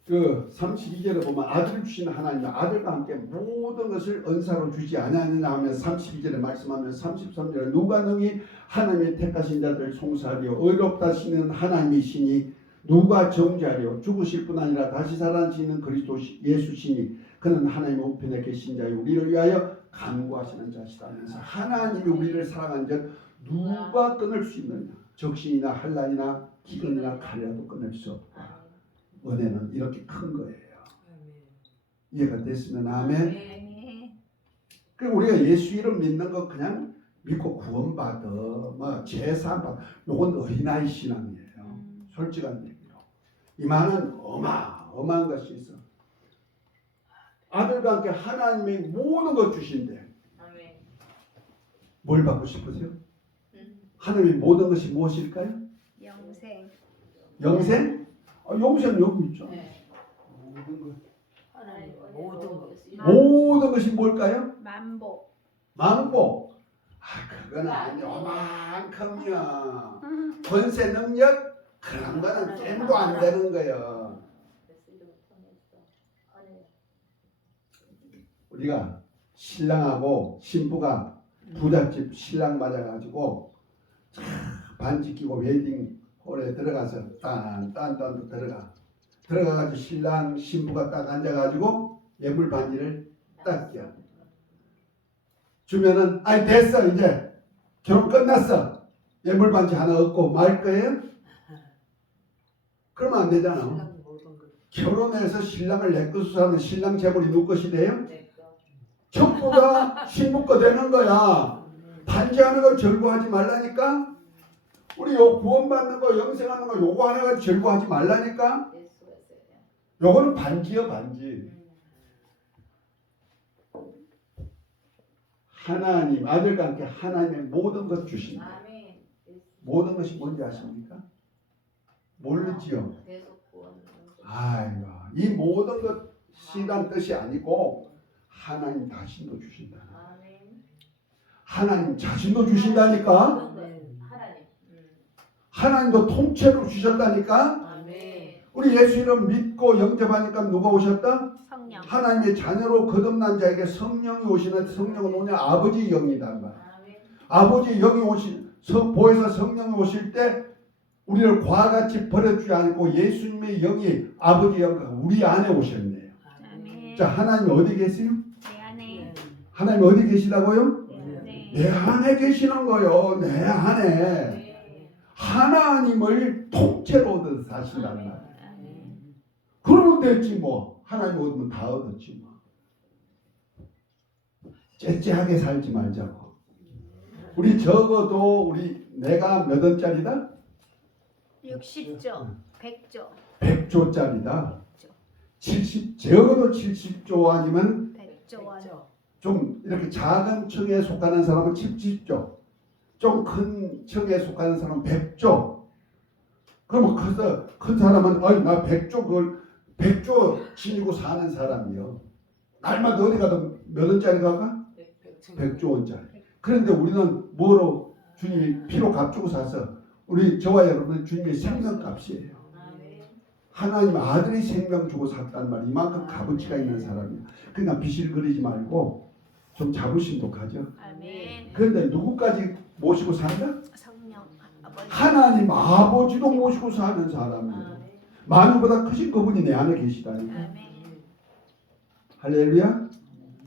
그 32절에 보면 아들 주신 하나님, 아들과 함께 모든 것을 은사로 주지 아니하느냐 하면 32절에 말씀하면 33절에 누가 능히 하나님의 택하신 자들 송사하려 의롭다 하시는 하나님이시니 누가 정죄하려 죽으실 뿐 아니라 다시 살아나시는 그리스도 예수시니 그는 하나님의 우편에 계신 자여 우리를 위하여 간구하시는 자시다 하면서 하나님이 우리를 사랑한 적 누가 끊을 수 있느냐. 적신이나 환난이나 기근이나 칼이라도 끊을 수 없다. 은혜는 이렇게 큰 거예요. 이해가 됐으면 아멘. 그리고 우리가 예수 이름 믿는 거 그냥 믿고 구원받아 뭐 제사받아 요건 어린아이 신앙이에요. 솔직한 얘기로 이만은 어마어마한 것이 있어. 아들과 함께 하나님의 모든 것 주신대. 뭘 받고 싶으세요? 하나님의 모든 것이 무엇일까요? 영생. 영생? 영생 여기 있죠. 모든 것이 뭘까요? 만복. 만복. 그건 아니 요만큼이야. 권세 능력 그런 거는 깸도 안 되는 거예요. 우리가 신랑하고 신부가 부잣집 신랑 맞아가지고 반지 끼고 웨딩 홀에 들어가서 딴 들어가가지고 신랑 신부가 딱 앉아가지고 예물 반지를 딱 껴 주면은 아이 됐어 이제 결혼 끝났어 예물 반지 하나 얻고 말 거예요? 그러면 안 되잖아. 결혼해서 신랑을 내 것으로 하면 신랑 재물이 누구 것이 돼요? 전부 다 신부 거 되는 거야. 반지하는 걸 절거하지 말라니까. 우리 요 구원받는 거 영생하는 거 요거 하나가 절거하지 말라니까. 요거는 반지요 반지. 하나님 아들과 함께 하나님의 모든 것 주신다. 모든 것이 뭔지 아십니까? 모르지요. 아이고 이 모든 것이란 뜻이 아니고 하나님 자신도 주신다. 하나님 자신도 주신다니까. 하나님도 통째로 주셨다니까. 우리 예수 이름 믿고 영접하니까 누가 오셨다? 성령. 하나님의 자녀로 거듭난 자에게 성령이 오시는 성령은 뭐냐? 아버지 영이다. 아버지 영이 오신 보혜사 성령이 오실 때 우리를 과같이 버려주지 않고 예수님의 영이 아버지 영 우리 안에 오셨네요. 자 하나님 어디 계세요? 내 안에. 하나님 어디 계시다고요? 네. 내 안에 계시는 거요. 내 안에 하나님을 통째로 얻어서 사신단 말이에요. 그러면 됐지 뭐. 하나님 얻으면 다 얻었지 뭐. 째째하게 살지 말자고. 우리 적어도 내가 몇 원짜리다? 60조. 100조. 100조짜리다. 70 적어도 70조 아니면 100조 원. 좀 이렇게 작은 층에 속하는 사람은 70조. 좀 큰 층에 속하는 사람은 100조. 그러면 큰 사람은 나 100조 그걸 100조 지니고 사는 사람이요. 날마다 어디 가도 몇 원짜리 가가? 100조 원짜리. 그런데 우리는 뭐로 주님이 피로 값주고 사서 우리 저와 여러분은 주님의 생명값이에요. 하나님 아들이 생명 주고 샀단 말이에요. 이만큼 값어치가 있는 사람이에요. 그러니까 비실 그리지 말고 좀 자부심도 가져. 아멘. 그런데 누구까지 모시고 산다? 성령 아버지. 하나님 아버지도 모시고 사는 사람이에요. 만유보다 크신 그분이 내 안에 계시다니까. 아멘. 할렐루야.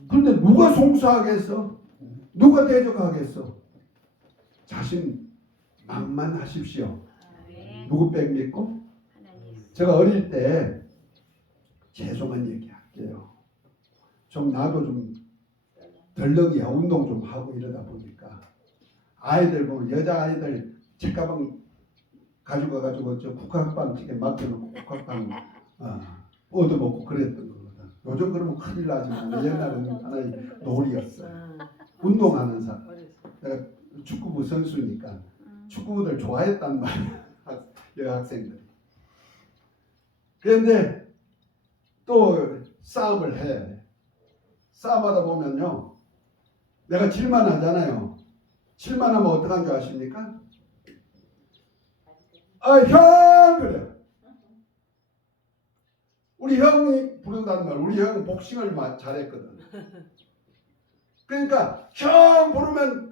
그런데 누가 송사하겠어? 누가 대적하겠어? 자신 만만하십시오. 아멘. 누구 백 믿고? 하나님. 제가 어릴 때 죄송한 얘기 할게요. 좀 나도 좀 덜렁이야. 운동 좀 하고 이러다 보니까 아이들 보면 여자 아이들 책가방 가지고 가가지고 저 국화빵집에 맡겨놓고 국화빵 얻어먹고 그랬던 거거든. 요즘 그러면 큰일 나지만 옛날에는 하나의 놀이였어. 운동하는 사람. 내가 축구부 선수니까 축구부들 좋아했단 말이야. 여학생들이. 그런데 또 싸움을 해. 싸움하다 보면요. 내가 질만 하잖아요. 질만 하면 어떡한 줄 아십니까? 아, 형! 그래. 우리 형이 부른다는 말. 우리 형은 복싱을 잘했거든. 그러니까 형 부르면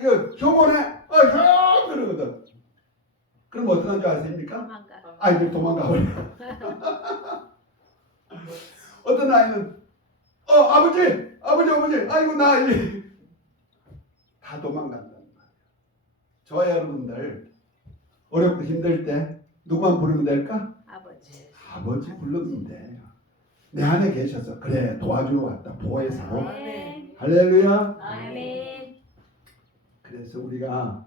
그 형원해. 형! 그러거든. 그럼 어떡한 줄 아십니까? 도망가. 아이들 도망가 버려. 어떤 아이는 아버지, 아이고 나 다 도망간단 말이에요. 저와 여러분들 어렵고 힘들 때 누구만 부르면 될까? 아버지. 아버지 부르면 돼요. 내 안에 계셔서 그래 도와주러 왔다 보혜사로. 아멘. 할렐루야. 아멘. 그래서 우리가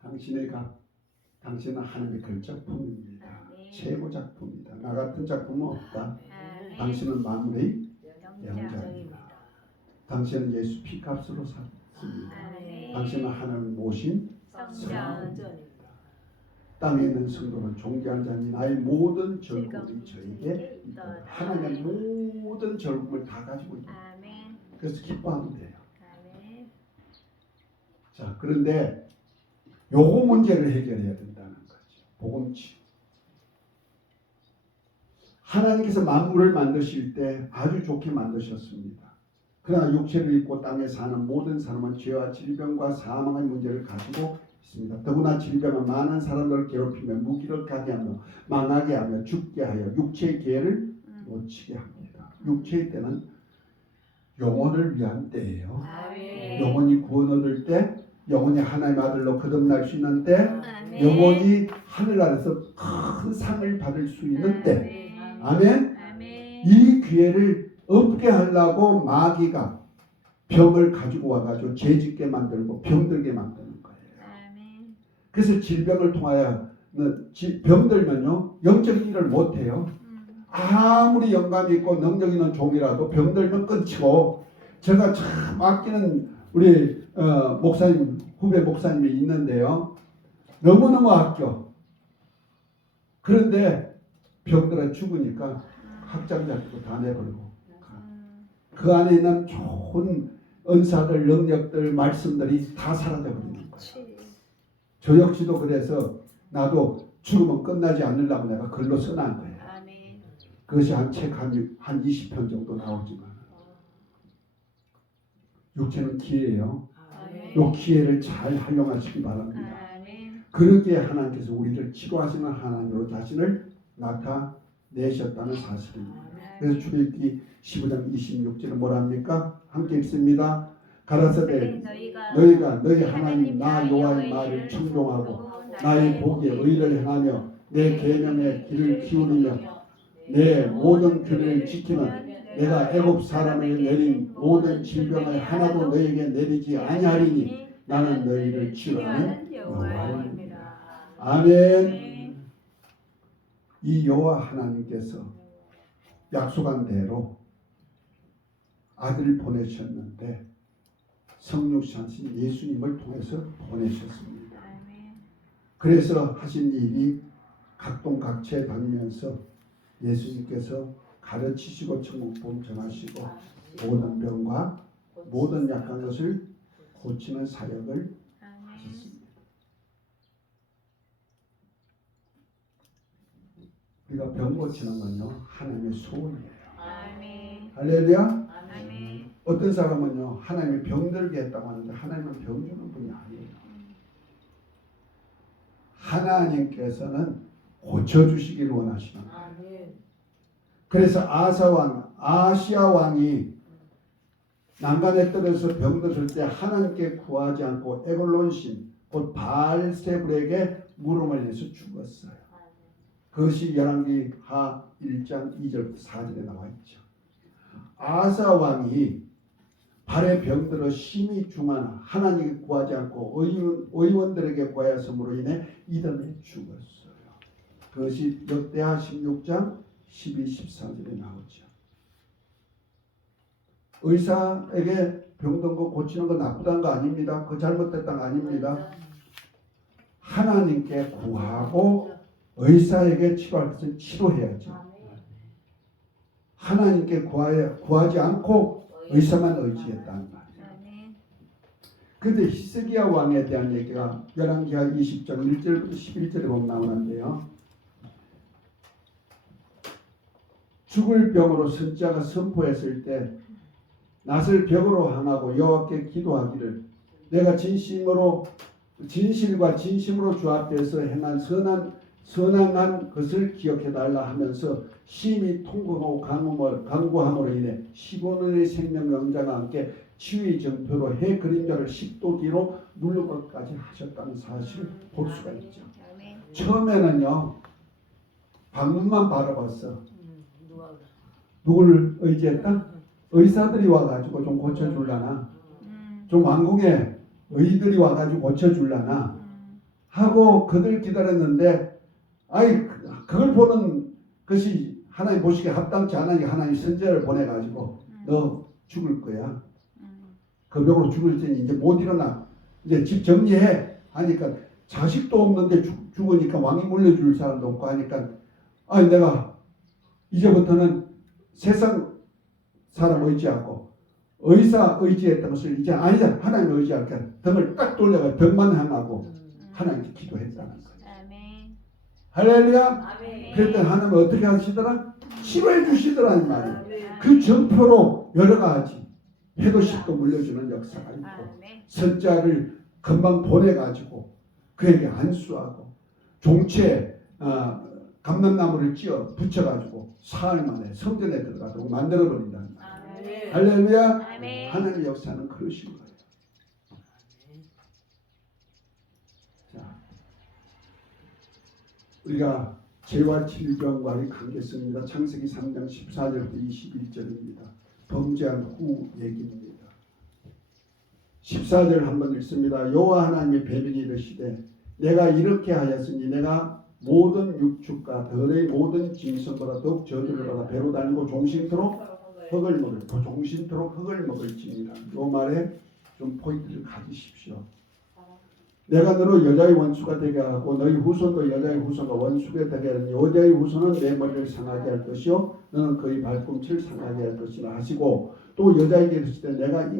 당신은 하나님의 걸작품입니다. 아멘. 최고 작품이다. 나 같은 작품은 없다. 아멘. 당신은 만물의 영장. 영장입니다. 당신은 예수 피값으로 샀습니다. 아멘. 당신은 하나님 모신 성장. 땅에 있는 성도는 존귀한 자니 나의 모든 절국이 저에게 있다. 하나님의 모든 절국을 다 가지고 있다. 아멘. 그래서 기뻐하면 돼요. 아멘. 자, 그런데 요거 문제를 해결해야 된다는 거죠. 복음치. 하나님께서 만물을 만드실 때 아주 좋게 만드셨습니다. 그러나 육체를 입고 땅에 사는 모든 사람은 죄와 질병과 사망의 문제를 가지고 있습니다. 더구나 질병은 많은 사람들을 괴롭히며 무기력하게 하며 망하게 하며 죽게 하여 육체의 기회를 놓치게 합니다. 육체의 때는 영혼을 위한 때예요. 아멘. 영혼이 구원 얻을 때, 영혼이 하나님의 아들로 거듭날 수 있는 때, 아멘. 영혼이 하늘나라에서 큰 상을 받을 수 있는 때. 아멘. 아멘. 이 기회를 없게 하려고 마귀가 병을 가지고 와가지고 죄짓게 만들고 병들게 만드는 거예요. 아멘. 그래서 질병을 통하여 병들면요 영적인 일을 못해요. 아무리 영감이 있고 능력 있는 종이라도 병들면 끝이고. 제가 참 아끼는 우리 목사님, 후배 목사님이 있는데요. 너무너무 아껴. 그런데 병들어 죽으니까 학장 잡고 다 내버리고 그 안에 있는 좋은 은사들, 능력들, 말씀들이 다 사라져버리는 거예요. 저 역시도 그래서 나도 죽으면 끝나지 않으려고 내가 글로 써놓은 거예요. 아멘. 그것이 한 20편 정도 나오지만 육체는 기회예요. 아멘. 이 기회를 잘 활용하시기 바랍니다. 아멘. 그러기에 하나님께서 우리를 치료하시는 하나님으로 자신을 나타내셨다는 사실입니다. 그래서 출애굽기 15장 26절은 뭐랍니까? 함께 읽습니다. 가라사대 너희가 너희 하나님 나 여호와의 말을 청종하고 나의 복에 의를 행하며 내 계명의 길을 기울이며 내 모든 규례를 지키면 내가 애굽 사람에게 내린 모든 질병을 하나도 너희에게 내리지 아니하리니 나는 너희를 치유하는 여호와입니다. 아멘. 이 여호와 하나님께서 약속한 대로 아들을 보내셨는데 성육신하신 예수님을 통해서 보내셨습니다. 그래서 하신 일이 각동각채 다니면서 예수님께서 가르치시고 천국복음 전하시고 모든 병과 모든 약한 것을 고치는 사역을 하셨습니다. 우리가 병 고치는 건요 하나님의 소원이에요. 아멘. 할렐루야. 아멘. 어떤 사람은요 하나님이 병들게 했다고 하는데 하나님은 병 주는 분이 아니에요. 하나님께서는 고쳐주시기를 원하시는 거예요. 아멘. 그래서 아시아 왕이 난간에 떨어져서 병들었을 때 하나님께 구하지 않고 에골론신 곧 바알세불에게 물음을 해서 죽었어요. 그것이 열왕기하 1장 2절부터 4절에 나와 있죠. 아사 왕이 발에 병들어 심히 중하나 하나님께 구하지 않고 의원들에게 구하였으므로 인해 이듬해 죽었어요. 그것이 역대하 16장 12, 14절에 나오죠. 의사에게 병든 거 고치는 거 나쁘다는 거 아닙니다. 그 잘못됐다는 거 아닙니다. 하나님께 구하고 의사에게 치료할 것은 치료해야죠. 하나님께 구하지 않고 의사만 의지했다는 말이에요. 아멘. 그런데 히스기야 왕에 대한 얘기가 열왕기하 20장 1절부터 11절에 보면 나오는데요. 죽을 병으로 선지자가 선포했을 때 낫을 벽으로 향하고 여호와께 기도하기를 내가 진실과 진심으로 주 앞에서 행한 선한 것을 기억해달라 하면서 심히 통곡하고 간구함으로 인해 15년의 생명영자가 함께 치유의 정표로 해 그림자를 10도 뒤로 누른 것까지 하셨다는 사실을 볼 수가 있죠. 아멘. 처음에는요 방문만 바라봤어. 누가 누구를 의지했다? 의사들이 와가지고 좀 고쳐줄라나, 좀 왕궁에 의들이 와가지고 고쳐줄라나 하고 그들 기다렸는데, 아이 그걸 보는 것이 하나님 보시기에 합당치 않으니까 하나님 선지자를 보내가지고 너 죽을 거야. 그 병으로 죽을 테니 이제 못 일어나. 이제 집 정리해 하니까 자식도 없는데 죽으니까 왕이 물려줄 사람도 없고 하니까 아니 내가 이제부터는 세상 사람 의지하고 의사 의지했던 것을 이제 아니다 하나님 의지할게 등을 딱 돌려가 병만 향하고 하나님께 기도했다는 거예요. 아멘. 할렐루야. 아멘. 그랬더니 하나님 어떻게 하시더라? 치료해 주시더라는 말이에요. 아멘. 그 정표로 여러 가지 해도 쉽고 물려주는 역사가 있고 아멘. 선자를 금방 보내가지고 그에게 안수하고 종채 감람나무를 찧어 붙여가지고 사흘 만에 성전에 들어가도록 만들어버린다는 거예요. 아멘. 할렐루야. 아멘. 하나님의 역사는 그러신 거예요. 자, 우리가 죄와 질병과의 관계성입니다. 창세기 3장 14절부터 21절입니다. 범죄한 후 얘기입니다. 14절 한번 읽습니다. 여호와 하나님이 뱀에게 이르시되 내가 이렇게 하였으니 내가 모든 육축과 들의 모든 짐승보다 더욱 저주를 받아 배로 다니고 종신토록 흙을 먹을 종신토록 흙을 먹을지니라. 이 말에 좀 포인트를 가지십시오. 내가 너로 여자의 원수가 되게 하고 너희 후손도 여자의 후손과 원수가 되게 하니 여자의 후손은 내 머리를 상하게 할 것이요 너는 그의 발꿈치를 상하게 할 것이라 하시고 또 여자에게 이르시되 내가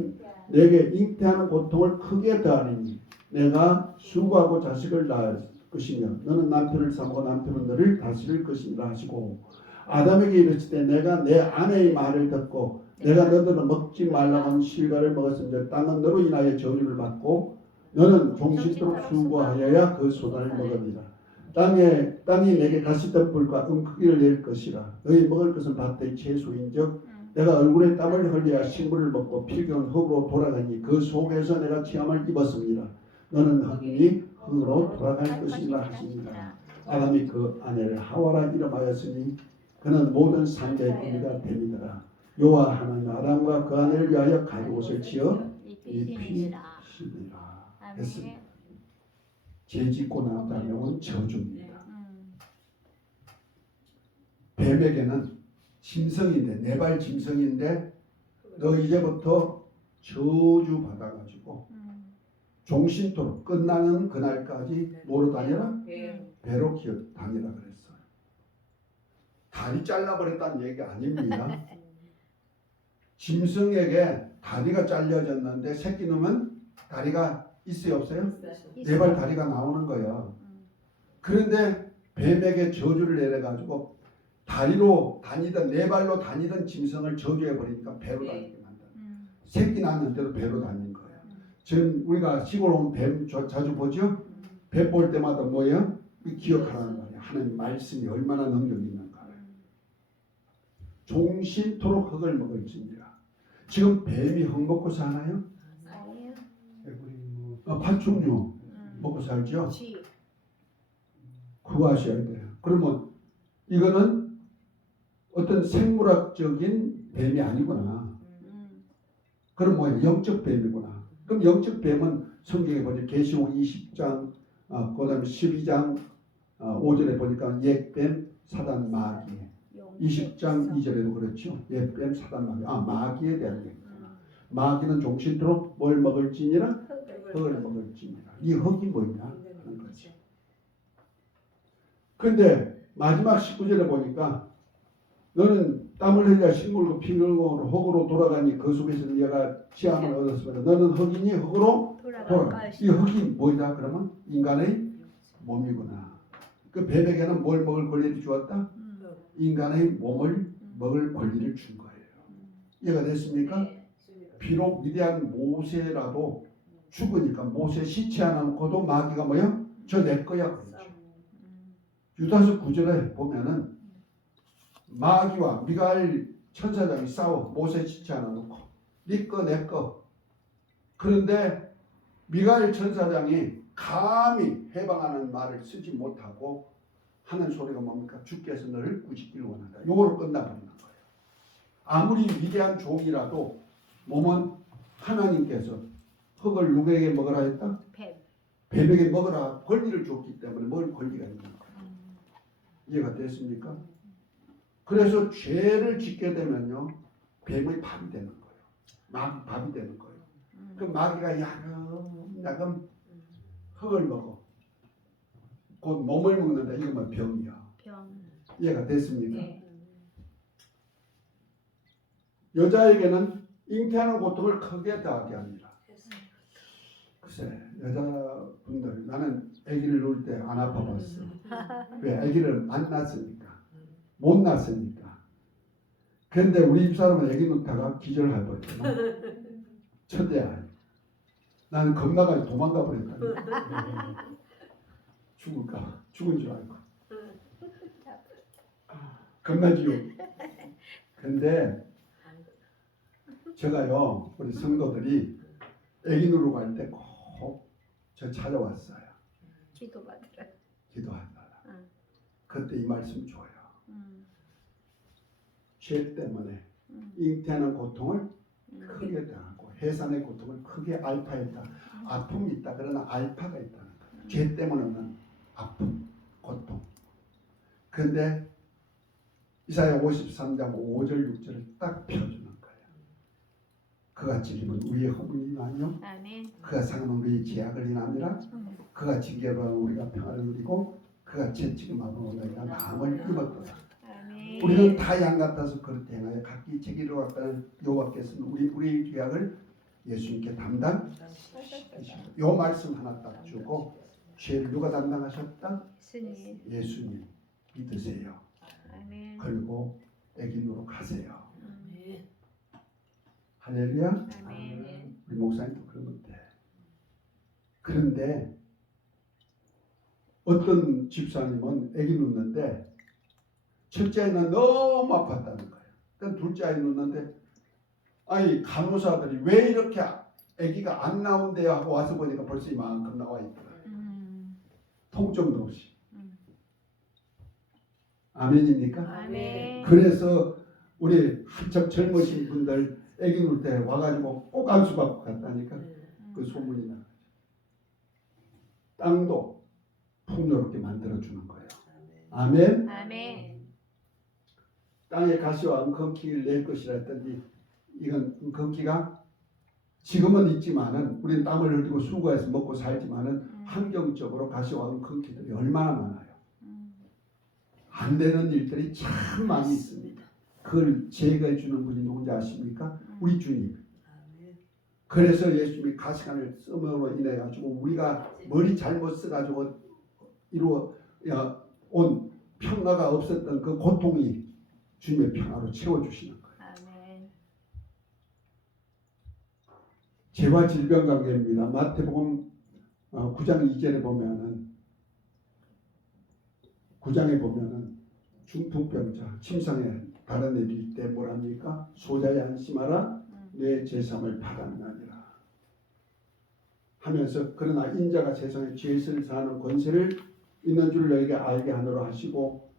내게 잉태하는 고통을 크게 더하리니 내가 수고하고 자식을 낳을 것이며 너는 남편을 삼고 남편은 너를 다스릴 것이라 하시고 아담에게 이르시되 내가 내 아내의 말을 듣고 내가 너들은 먹지 말라고 한 실과를 먹었은즉 땅은 너로 인하여 저주를 받고 너는 종신토록 수고하여야 그 소단을 먹으리라. 땅이 내게 가시덤불과 크기를 낼 것이라. 너희 먹을 것은 밭의 채소인즉 내가 얼굴에 땀을 흘려야 식물을 먹고 필경은 흙으로 돌아가니 그 속에서 내가 체험을 입었습니다. 너는 흙이니 흙으로 돌아갈 것이라 하십니다. 아담이 그 아내를 하와라 이름하였으니 그는 모든 산자의 어미가 됩니다. 여호와 하나님 아담과 그 아내를 위하여 가죽옷을 지어 입히시니라 했습니다. 죄짓고 난 다음에 온 저주입니다. 뱀에게는 짐승인데 네발 짐승인데 너 이제부터 저주 받아가지고 종신토록 끝나는 그날까지 뭐로 다니라? 배로 기어 다니라 그랬어요. 다리 잘라버렸다는 얘기 아닙니다. 짐승에게 다리가 잘려졌는데 새끼 놈은 다리가 있어요 없어요? 네발 다리가 나오는 거예요. 그런데 뱀에게 저주를 내려가지고 다리로 다니던 네 발로 다니던 짐승을 저주해 버리니까 배로 다니게 만들어. 새끼 낳았는데도 배로 다니는 거예요. 지금 우리가 시골 오면 뱀 자주 보죠? 뱀 볼 때마다 뭐예요? 기억하라는 거예요. 하나님 말씀이 얼마나 능력이 있는가. 종신토록 흙을 먹을지니라. 지금 뱀이 흙 먹고 사나요? 아니요. 개구리 뭐 파충류 먹고 살죠? 쥐. 그거 아셔야 돼요. 그러면 이거는 어떤 생물학적인 뱀이 아니구나. 그럼 뭐예요? 영적 뱀이구나. 그럼 영적 뱀은 성경에 보니 계시록 20장, 그다음에 12장 5절에 보니까 옛뱀, 사단, 마귀. 20장 2절에도 그렇죠. 옛뱀, 사단, 마귀. 마귀에 대한 얘기. 마귀는 종신토록 뭘 먹을지니라? 흙을 먹을지니라. 이 흙이 뭐냐 하는 거죠. 근데 마지막 19절에 보니까 너는 땀을 흘려 싱글고 피글고 흙으로 돌아가니 그 속에서 네가 치함을 얻었으므로 너는 흙이니 흙으로 돌아가. 이 흙이 뭐냐 그러면 인간의 몸이구나. 그 뱀에게는 뭘 먹을 권리를 주었다? 인간의 몸을 먹을 권리를 준 거예요. 이해가 됐습니까? 비록 위대한 모세라도 죽으니까 모세 시체 하나 놓고도 마귀가 뭐요? 저 내 거야 그러죠. 유다서 9절에 보면은 마귀와 미가엘 천사장이 싸워. 모세 시체 하나 놓고 네 거 내 거. 그런데 미가엘 천사장이 감히 해방하는 말을 쓰지 못하고 하는 소리가 뭡니까? 주께서 너를 꾸짖기를 원한다. 요거로 끝나버리는 거예요. 아무리 위대한 종이라도 몸은 하나님께서 흙을 누구에게 먹으라 했다? 뱀에게 먹으라 권리를 줬기 때문에 먹을 권리가 있는 거예요. 이해가 됐습니까? 그래서 죄를 짓게 되면요 뱀의 밥이 되는 거예요. 마귀 밥이 되는 거예요. 그 마귀가 야금 흙을 먹어. 곧 몸을 먹는다. 이거만 병이야. 이해가 됐습니까? 네. 여자에게는 잉태하는 고통을 크게 더하게 합니다. 글쎄 여자분들 나는 아기를 낳을 때 안 아파봤어. 왜? 아기를 안 낳았으니까. 못 낳았으니까. 그런데 우리 집사람은 아기 낳다가 기절해버렸잖아. 첫째 아이. 나는 겁나가 도망가 버렸다. 죽을까? 죽은 줄 알고. 겁나지요. 근데 제가요 우리 성도들이 아기 누르고 갈 때 꼭 저 찾아왔어요. 기도하다가. 그때 이 말씀 줘요. 죄 때문에 잉태하는 고통을 크게 당하고 해산의 고통을 크게 알파했다. 아픔이 있다. 그러나 알파가 있다는 거예요. 죄 때문에 오는 아픔, 고통. 그런데 이사야 53장 5절 6절을 딱 펴주는 거예요. 그가 찔림은 우리의 허물이 인하며 그가 상함은 우리의 죄악을 인함이라. 그가 징계받아 우리가 평화를 누리고 그가 채찍임하고 우리가 나음을 입었도다. 우리는 다 양 같아서 그렇게 행하여 각기 책임으로 왔다는 여호와께서는 우리의 죄악을 예수님께 담당하십니다. 요 말씀 하나 딱 주고 죄를 누가 담당하셨다? 예수님 믿으세요. 그리고 애기노로 가세요. 할렐루야. 우리 목사님도 그러면 돼. 그런데 어떤 집사님은 애기 낳는데 첫째 아이는 너무 아팠다는 거예요. 그럼 둘째 아이 낳는데 아니 간호사들이 왜 이렇게 아기가 안 나온대요 하고 와서 보니까 벌써 이만큼 나와 있더라고요. 통증도 없이. 아멘입니까? 아멘. 그래서 우리 한참 젊으신 분들 아기 낳을 때 와가지고 꼭 안수 받고 갔다니까 그 소문이 나가죠. 땅도 풍요롭게 만들어주는 거예요. 아멘. 땅에 가시와 은con키를 낼 것이라 했더니 이건 은con키가 지금은 있지만은 우리는 땀을 흘리고 수고해서 먹고 살지만은 환경적으로 가시와 은con키들이 얼마나 많아요. 안 되는 일들이 참 많이 있습니다. 그걸 제거해 주는 분이 누군지 아십니까? 우리 주님. 그래서 예수님이 가시관을 씀으로 인해 가지고 우리가 머리 잘못 써가지고 이루어 온 평화가 없었던 그 고통이 주님의 평화로 채워주시는 거예요. 아멘. 죄와 질병 관계입니다. 마태복음 9장 2절에 보면은 9장에 보면은 중풍병자 침상에 달아내릴 때 뭐랍니까? 소자에 안심하라 내 제삼을 받았나니라 하면서 그러나 인자가 세상에 죄를 사하는 권세를 있는 줄 너에게 알게 하노라 하시고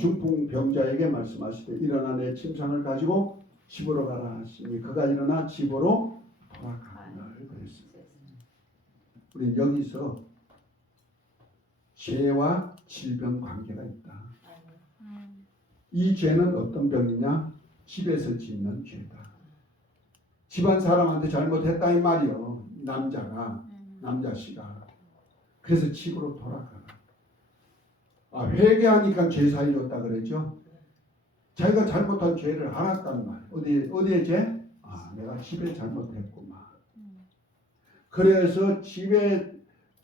중풍병자에게 말씀하시되 일어나 내 침상을 가지고 집으로 가라 하시니 그가 일어나 집으로 돌아가니라 그랬습니다. 우리 여기서 죄와 질병 관계가 있다. 이 죄는 어떤 병이냐? 집에서 짓는 죄다. 집안 사람한테 잘못했다 이 말이요. 남자씨가. 그래서 집으로 돌아가라. 회개하니까 죄 사해줬다 그랬죠. 자기가 잘못한 죄를 알았단 말이에요. 어디에 죄? 내가 집에 잘못했구만. 그래서 집에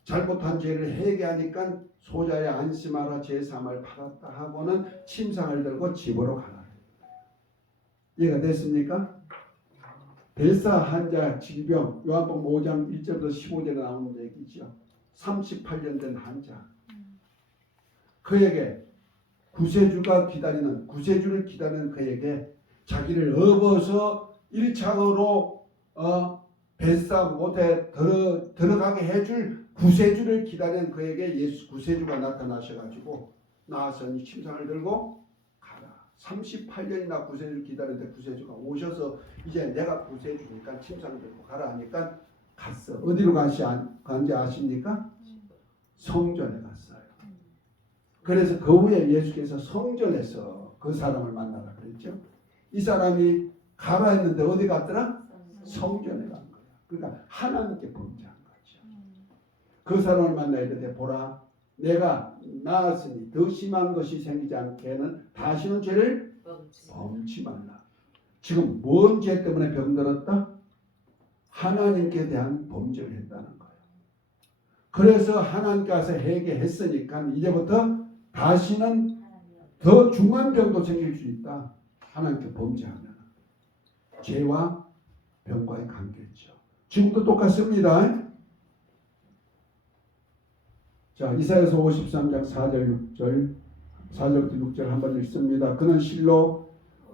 잘못한 죄를 회개하니까 소자에 안심하라 제삼을 받았다 하고는 침상을 들고 집으로 가라. 이해가 됐습니까? 벨사 환자 질병 요한복음 5장 1절부터 15절에 나오는 얘기죠. 38년 된 환자. 그에게 구세주를 기다리는 그에게 자기를 업어서 1차로 벨사 못에 들어가게 해줄 구세주를 기다리는 그에게 예수 구세주가 나타나셔가지고 나와서 침상을 들고 가라. 38년이나 구세주를 기다리는데 구세주가 오셔서 이제 내가 구세주니까 침상을 들고 가라 하니까 갔어. 어디로 간지 아십니까? 성전에 갔어요. 그래서 그 후에 예수께서 성전에서 그 사람을 만나라 그랬죠. 이 사람이 가라 했는데 어디 갔더라? 성전에 간 거야. 그러니까 하나님께 범죄한 거죠. 그 사람을 만나야 돼. 보라, 내가 나았으니 더 심한 것이 생기지 않게는 다시는 죄를 범치 말라. 지금 뭔 죄 때문에 병들었다? 하나님께 대한 범죄를 했다는 거예요. 그래서 하나님께서 회개했으니까 이제부터 다시는 더 중한 병도 생길 수 있다. 하나님께 범죄하면 죄와 병과의 관계죠. 지금도 똑같습니다. 자, 이사야서 53장 4절부터 6절 한번 읽습니다. 그는 실로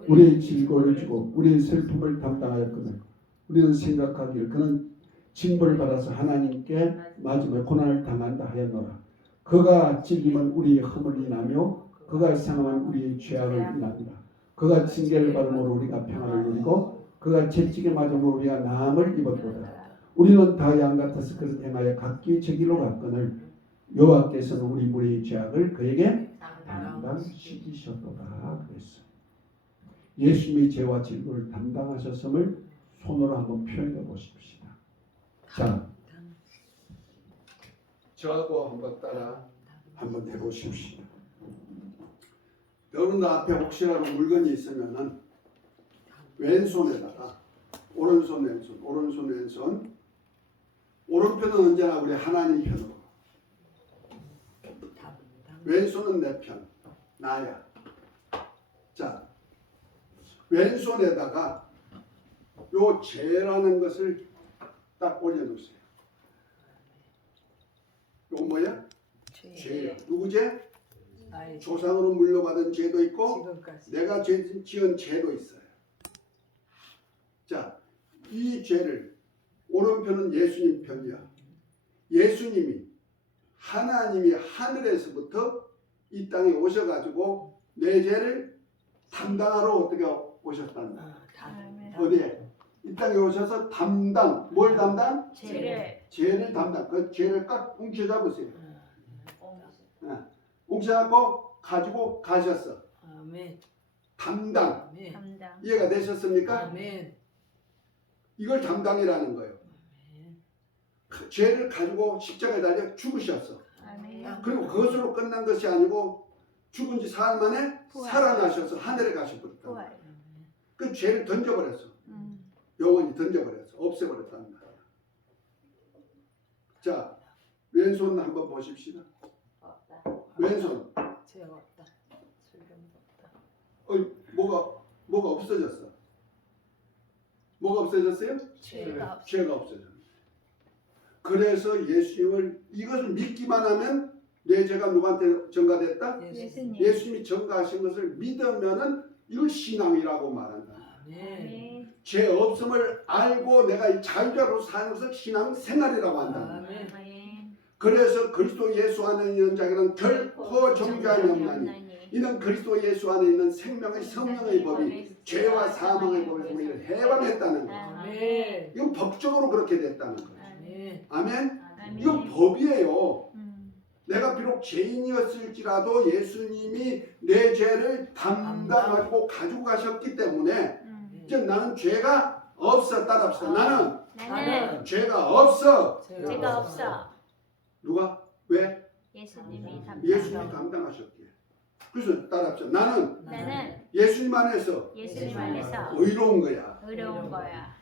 우리의 질고를 주고 우리의 슬픔을 담당하였거늘 우리는 생각하기를 그는 징벌을 받아서 하나님께 맞으며 고난을 당한다 하였노라. 그가 찔림은 우리의 허물을 인하며 그가 상함은 우리의 죄악을 인합니다. 그가 징계를 받음으로 우리가 평안을 누리고 그가 채찍에 맞음으로 우리가 나음을 입었도다. 우리는 다 양 같아서 그를 행하여 각기 제 길로 갔거늘 여호와께서는 우리 무리의 죄악을 그에게 담당시키셨도다 그랬어. 예수님이 죄와 질고를 담당하셨음을 손으로 한번 표현해 보십시다. 자, 저하고 한번 따라 한번 해보십시다. 여러분 앞에 혹시라도 물건이 있으면은 왼손에다가 오른손 왼손 오른편은 언제나 우리 하나님 편으로 왼손은 내 편 나야. 자, 왼손에다가 요 죄라는 것을 딱 올려놓으세요. 요거 뭐야? 죄. 누구 죄? 조상으로 물려받은 죄도 있고 지금까지. 내가 지은 죄도 있어요. 자, 이 죄를 오른편은 예수님 편이야. 예수님이 하나님이 하늘에서부터 이 땅에 오셔가지고 내 죄를 담당하러 어떻게 오셨단다. 어디에? 이 땅에 오셔서 담당. 뭘 담당? 죄를 담당. 그 죄를 꽉 움켜잡으세요. 움켜잡고 가지고 가셨어. 아멘. 담당. 아멘. 이해가 되셨습니까? 아멘. 이걸 담당이라는 거예요. 그 죄를 가지고 십자가에 달려 죽으셨어. 아멘. 그리고 그것으로 끝난 것이 아니고 죽은 지 사흘 만에 살아나셔서 하늘에 가셔버렸다. 그 죄를 던져버렸어. 영원히 던져버렸어. 없애버렸다는 말이야. 자, 왼손 한번 보십시다. 왼손. 죄가 없다. 뭐가 없어졌어? 뭐가 없어졌어요? 죄가 죄가 없어졌어. 그래서 예수님을 이것을 믿기만 하면 내 죄가 누구한테 전가됐다? 예수님. 예수님이 전가하신 것을 믿으면은 이걸 신앙이라고 말한다. 아멘. 죄 없음을 알고 내가 자유자로 사는 것을 신앙 생활이라고 한다. 아멘. 아멘. 그래서 그리스도 예수 안에 있는 자에게는 결코 정죄함이 없나니 이는 그리스도 예수 안에 있는 생명의 성령의 법이 죄와 사망의 법에서 우리를 해방했다는 거예요. 아멘. 이건 법적으로 그렇게 됐다는 거예요. 아멘. 아멘? 아멘. 이건 법이에요. 음. 내가 비록 죄인이었을지라도 예수님이 내 죄를 담당하고 가지고 가셨기 때문에 이제 나는 죄가 없어. 따라합시다. 나는 나는 죄가 없어. 죄가 없어. 누가? 왜? 예수님이 예수님이 담당하셨기에. 그래서 따라합시다. 나는 예수님 안에서 예수님 안에서 의로운 거야. 의로운 거야.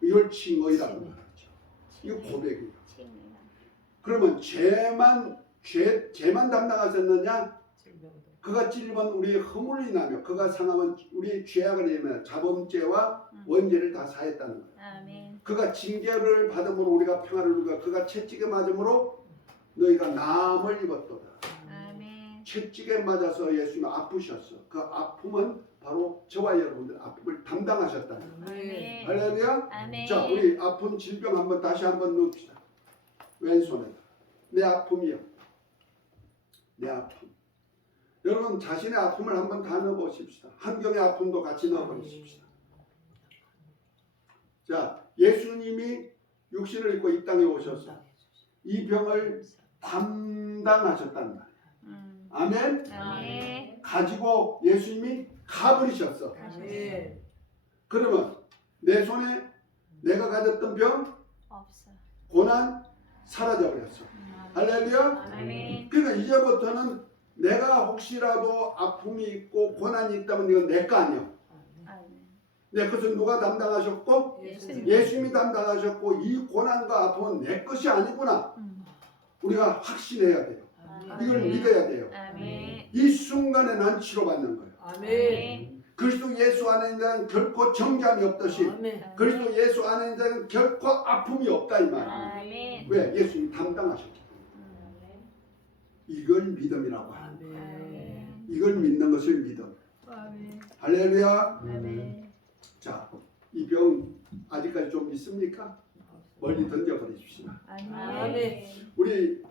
이걸 칭의라고 말하죠. 이거 고백이에요. 칭의야. 그러면 죄만 담당하셨느냐? 그가 찔리면 우리의 허물을 인하며 그가 상하면 우리의 죄악을 인하며 자범죄와 원죄를 다 사했다는 거예요. 아멘. 그가 징계를 받음으로 우리가 평화를 누리고 그가 채찍에 맞음으로 너희가 나음을 입었도다. 아멘. 채찍에 맞아서 예수님이 아프셨어. 그 아픔은 바로 저와 여러분들 아픔을 담당하셨다는 거예요. 아멘. 할렐루야. 아멘. 자, 우리 아픈 질병 한번 다시 한번 넣읍시다. 왼손에다. 내 아픔이요. 내 아픔. 여러분 자신의 아픔을 한번 다 넣어보십시다. 환경의 아픔도 같이 넣어보십시다. 자, 예수님이 육신을 입고 이 땅에 오셔서 이 병을 담당하셨단 말이에요. 아멘. 아멘. 가지고 예수님이 가버리셨어. 아멘. 그러면 내 손에 내가 가졌던 병, 없어. 고난 사라져버렸어. 할렐루야. 아멘. 그러니까 이제부터는 내가 혹시라도 아픔이 있고 고난이 있다면 이건 내 거 아니야. 아멘. 내 것은 누가 담당하셨고? 예수님. 예수님이 담당하셨고 이 고난과 아픔은 내 것이 아니구나. 우리가 확신해야 돼요. 이걸 아멘. 믿어야 돼요. 아멘. 이 순간에 난 치료받는 거예요. 아멘. 그리스도 예수 안에 있는 자는 결코 정죄함이 없듯이 그리스도 예수 안에 있는 자는 결코 아픔이 없다 이 말이에요. 아멘. 왜? 예수님이 담당하셨기 때문에. 이걸 믿음이라고 합니다. 아멘. 이걸 믿는 것을 믿음. 아멘. 할렐루야. 아멘. 자, 이 병 아직까지 좀 있습니까? 멀리 던져버리십시다. 아멘. 우리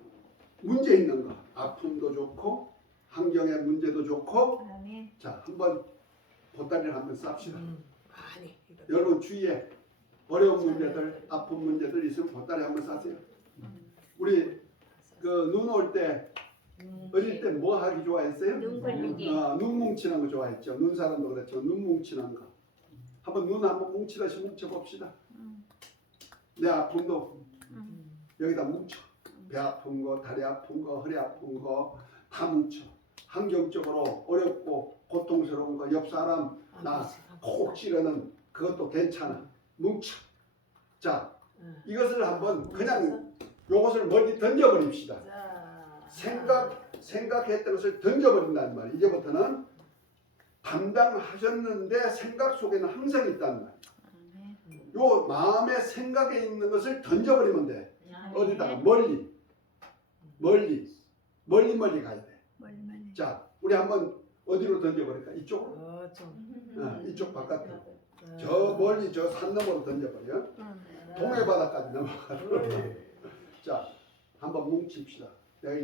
문제 있는 거 아픔도 좋고 환경의 문제도 좋고 아멘. 자 한번 보따리를 한번 쌉시다. 많이. 여러분 주위에 어려운 문제들 아픈 문제들 있으면 보따리 한번 싸세요. 우리 그 눈 올 때 어릴 때 뭐 하기 좋아했어요? 눈 굴리기. 눈 뭉치는 거 좋아했죠. 눈 사람도 그렇죠. 눈 뭉치는 거. 한번 눈 한번 뭉치듯이 뭉쳐봅시다. 내 아픔도 여기다 뭉쳐. 배 아픈 거, 다리 아픈 거, 허리 아픈 거 다 뭉쳐. 환경적으로 어렵고 고통스러운 거, 옆 사람 나 콕 찌르는 그것도 괜찮아. 뭉쳐. 자, 이것을 한번 그냥 요것을 멀리 던져버립시다. 생각했던 것을 던져버린다는 말이에요. 이제부터는 담당하셨는데 생각 속에는 항상 있단 말이에요. 요 마음의 생각에 있는 것을 던져버리면 돼. 어디다가 멀리 가야 돼. 자, 우리 한번 어디로 던져버릴까? 이쪽으로. 이쪽 바깥으로. 저 멀리 저 산 너머로 던져버려. 동해 바다까지 넘어가도록. 자, 한번 뭉칩시다. 내가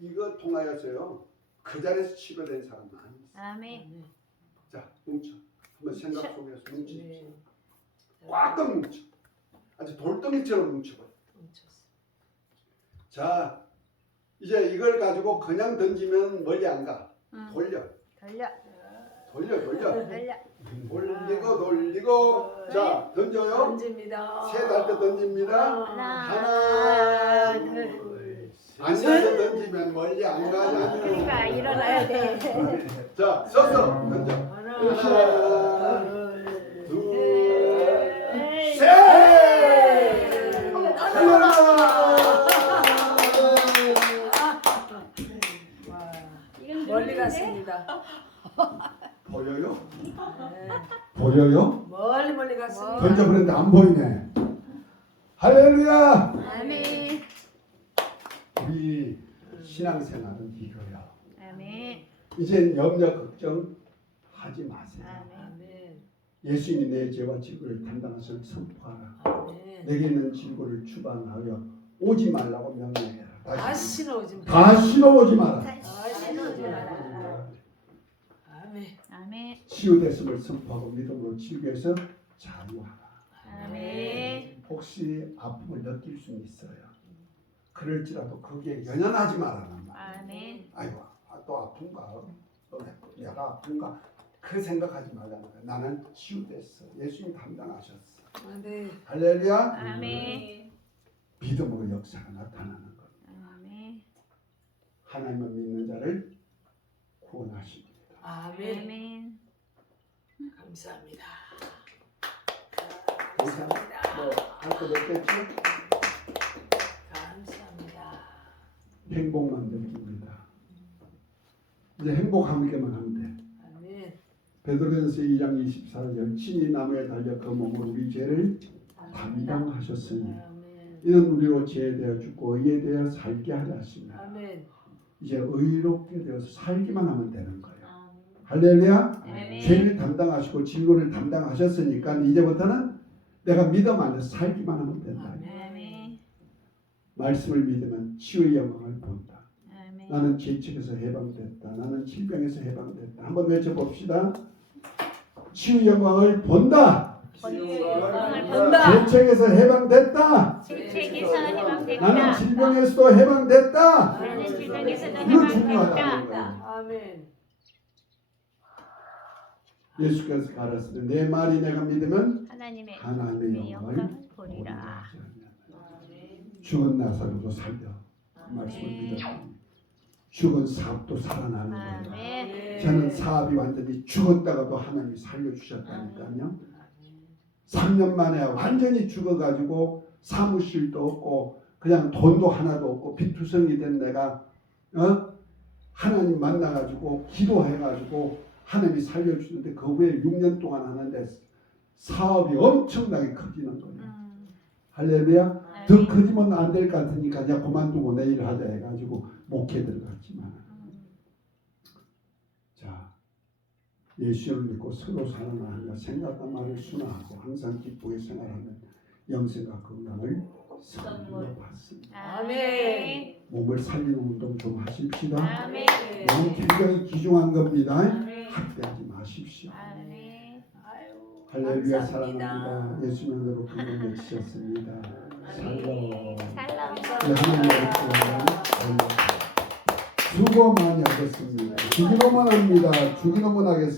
이거 통하여서요. 그 자리에서 치료된 사람 많이 있어. 아멘. 자, 뭉쳐. 한번 생각 속에서 뭉칩시다. 꽉꽉 뭉쳐. 아주 돌덩이처럼 뭉쳐버려. 자, 이제 이걸 가지고 그냥 던지면 멀리 안 가. 돌려. 돌리고. 자, 던져요. 던집니다. 셋 할 때 던집니다. 하나, 둘. 앉아서 던지면 멀리 안 가잖아. 그러니까 일어나야 돼. 자, 서서 던져. 하나, 둘, 셋. 멀리 갔습니다. 보여요? 네. 보여요? 멀리 멀리 갔습니다. 던져버렸는데 안 보이네. 할렐루야! 아멘. 우리 신앙생활은 이거야. 아멘. 이젠 염려 걱정 하지 마세요. 아멘. 예수님이 내 죄와 질고를 담당하셔서 선포하라. 아멘. 내게 있는 질고를 주관하여 오지 말라고 명령해라. 다시는 오지 마. 다시는 오지 마라. 다시는 오지 마라. 아멘. 아멘. 치유됐음을 선포하고 믿음으로 치유해서 자유하라. 아멘. 혹시 아픔을 느낄 수 있어요. 그럴지라도 거기에 연연하지 말라는 말. 아멘. 아이고 또 아픈가? 또 내가 아픈가? 그 생각하지 말라는 거야. 나는 치유됐어. 예수님 담당하셨어. 네. 할렐루야. 아멘. 믿음으로 역사가 나타나는 것. 아멘. 하나님을 믿는 자를 구원하십니다. 아멘. 아멘. 감사합니다. 이상 감사합니다. 뭐할거 없겠지? 감사합니다. 행복만 느낍니다. 이제 행복하게만 하면 돼. 아멘. 베드로전서 2장 24절 친히 나무에 달려 그 몸으로 우리 죄를 담당하셨으니 아멘. 이는 우리로 죄에 대하여 죽고 의에 대하여 살게 하려 하십니다. 아멘. 이제 의롭게 되어서 살기만 하면 되는 거예요. 할렐루야. 아멘. 죄를 담당하시고 질고를 담당하셨으니까 이제부터는 내가 믿음 안에서 살기만 하면 된다. 아멘. 말씀을 믿으면 치유의 영광을 본다. 아멘. 나는 죄책에서 해방됐다. 나는 질병에서 해방됐다. 한번 외쳐봅시다. 치유의 영광을 본다. 영광을 본다. 죄책에서 해방됐다. 질책에서 나는 해방됐다. 질병에서도 해방됐다. 나는 질병에서도 이거 중요하다는 해방됐다. 거예요. 아멘. 예수께서 가르치되 내 말이 내가 믿으면 하나님의 하나님의 영광을 영광을 보리라. 죽은 나사로도 살려 그 말씀을 믿었더니 죽은 사업도 살아나는 거예요. 아멘. 저는 사업이 완전히 죽었다가도 하나님이 살려주셨다니까요. 3년 만에 완전히 죽어가지고 사무실도 없고 그냥 돈도 하나도 없고 빈투성이 된 내가 하나님 만나가지고 기도해가지고 하나님이 살려주는데 그 후에 6년 동안 하는데 사업이 엄청나게 커지는 거예요. 할렐루야. 더 커지면 안 될 것 같으니까 그냥 그만두고 내일 하자 해가지고 목회 들어갔지만 자 예수를 믿고 서로 사랑하며 생각과 말을 순화하고 항상 기쁘게 생활하면 영생과 건강을 선물로 받습니다. 아멘. 몸을 살리는 운동 좀 하십시다. 아멘. 몸은 굉장히 귀중한 겁니다. 아멘. 학대하지 마십시오. 아멘. 아유. 할렐루야. 감사합니다. 사랑합니다. 예수님으로 건강 외치셨습니다. 샬롬. 살람. 하나님의 수고 많이 하셨습니다. 주기도문 합니다. 주기도문 하겠습니다.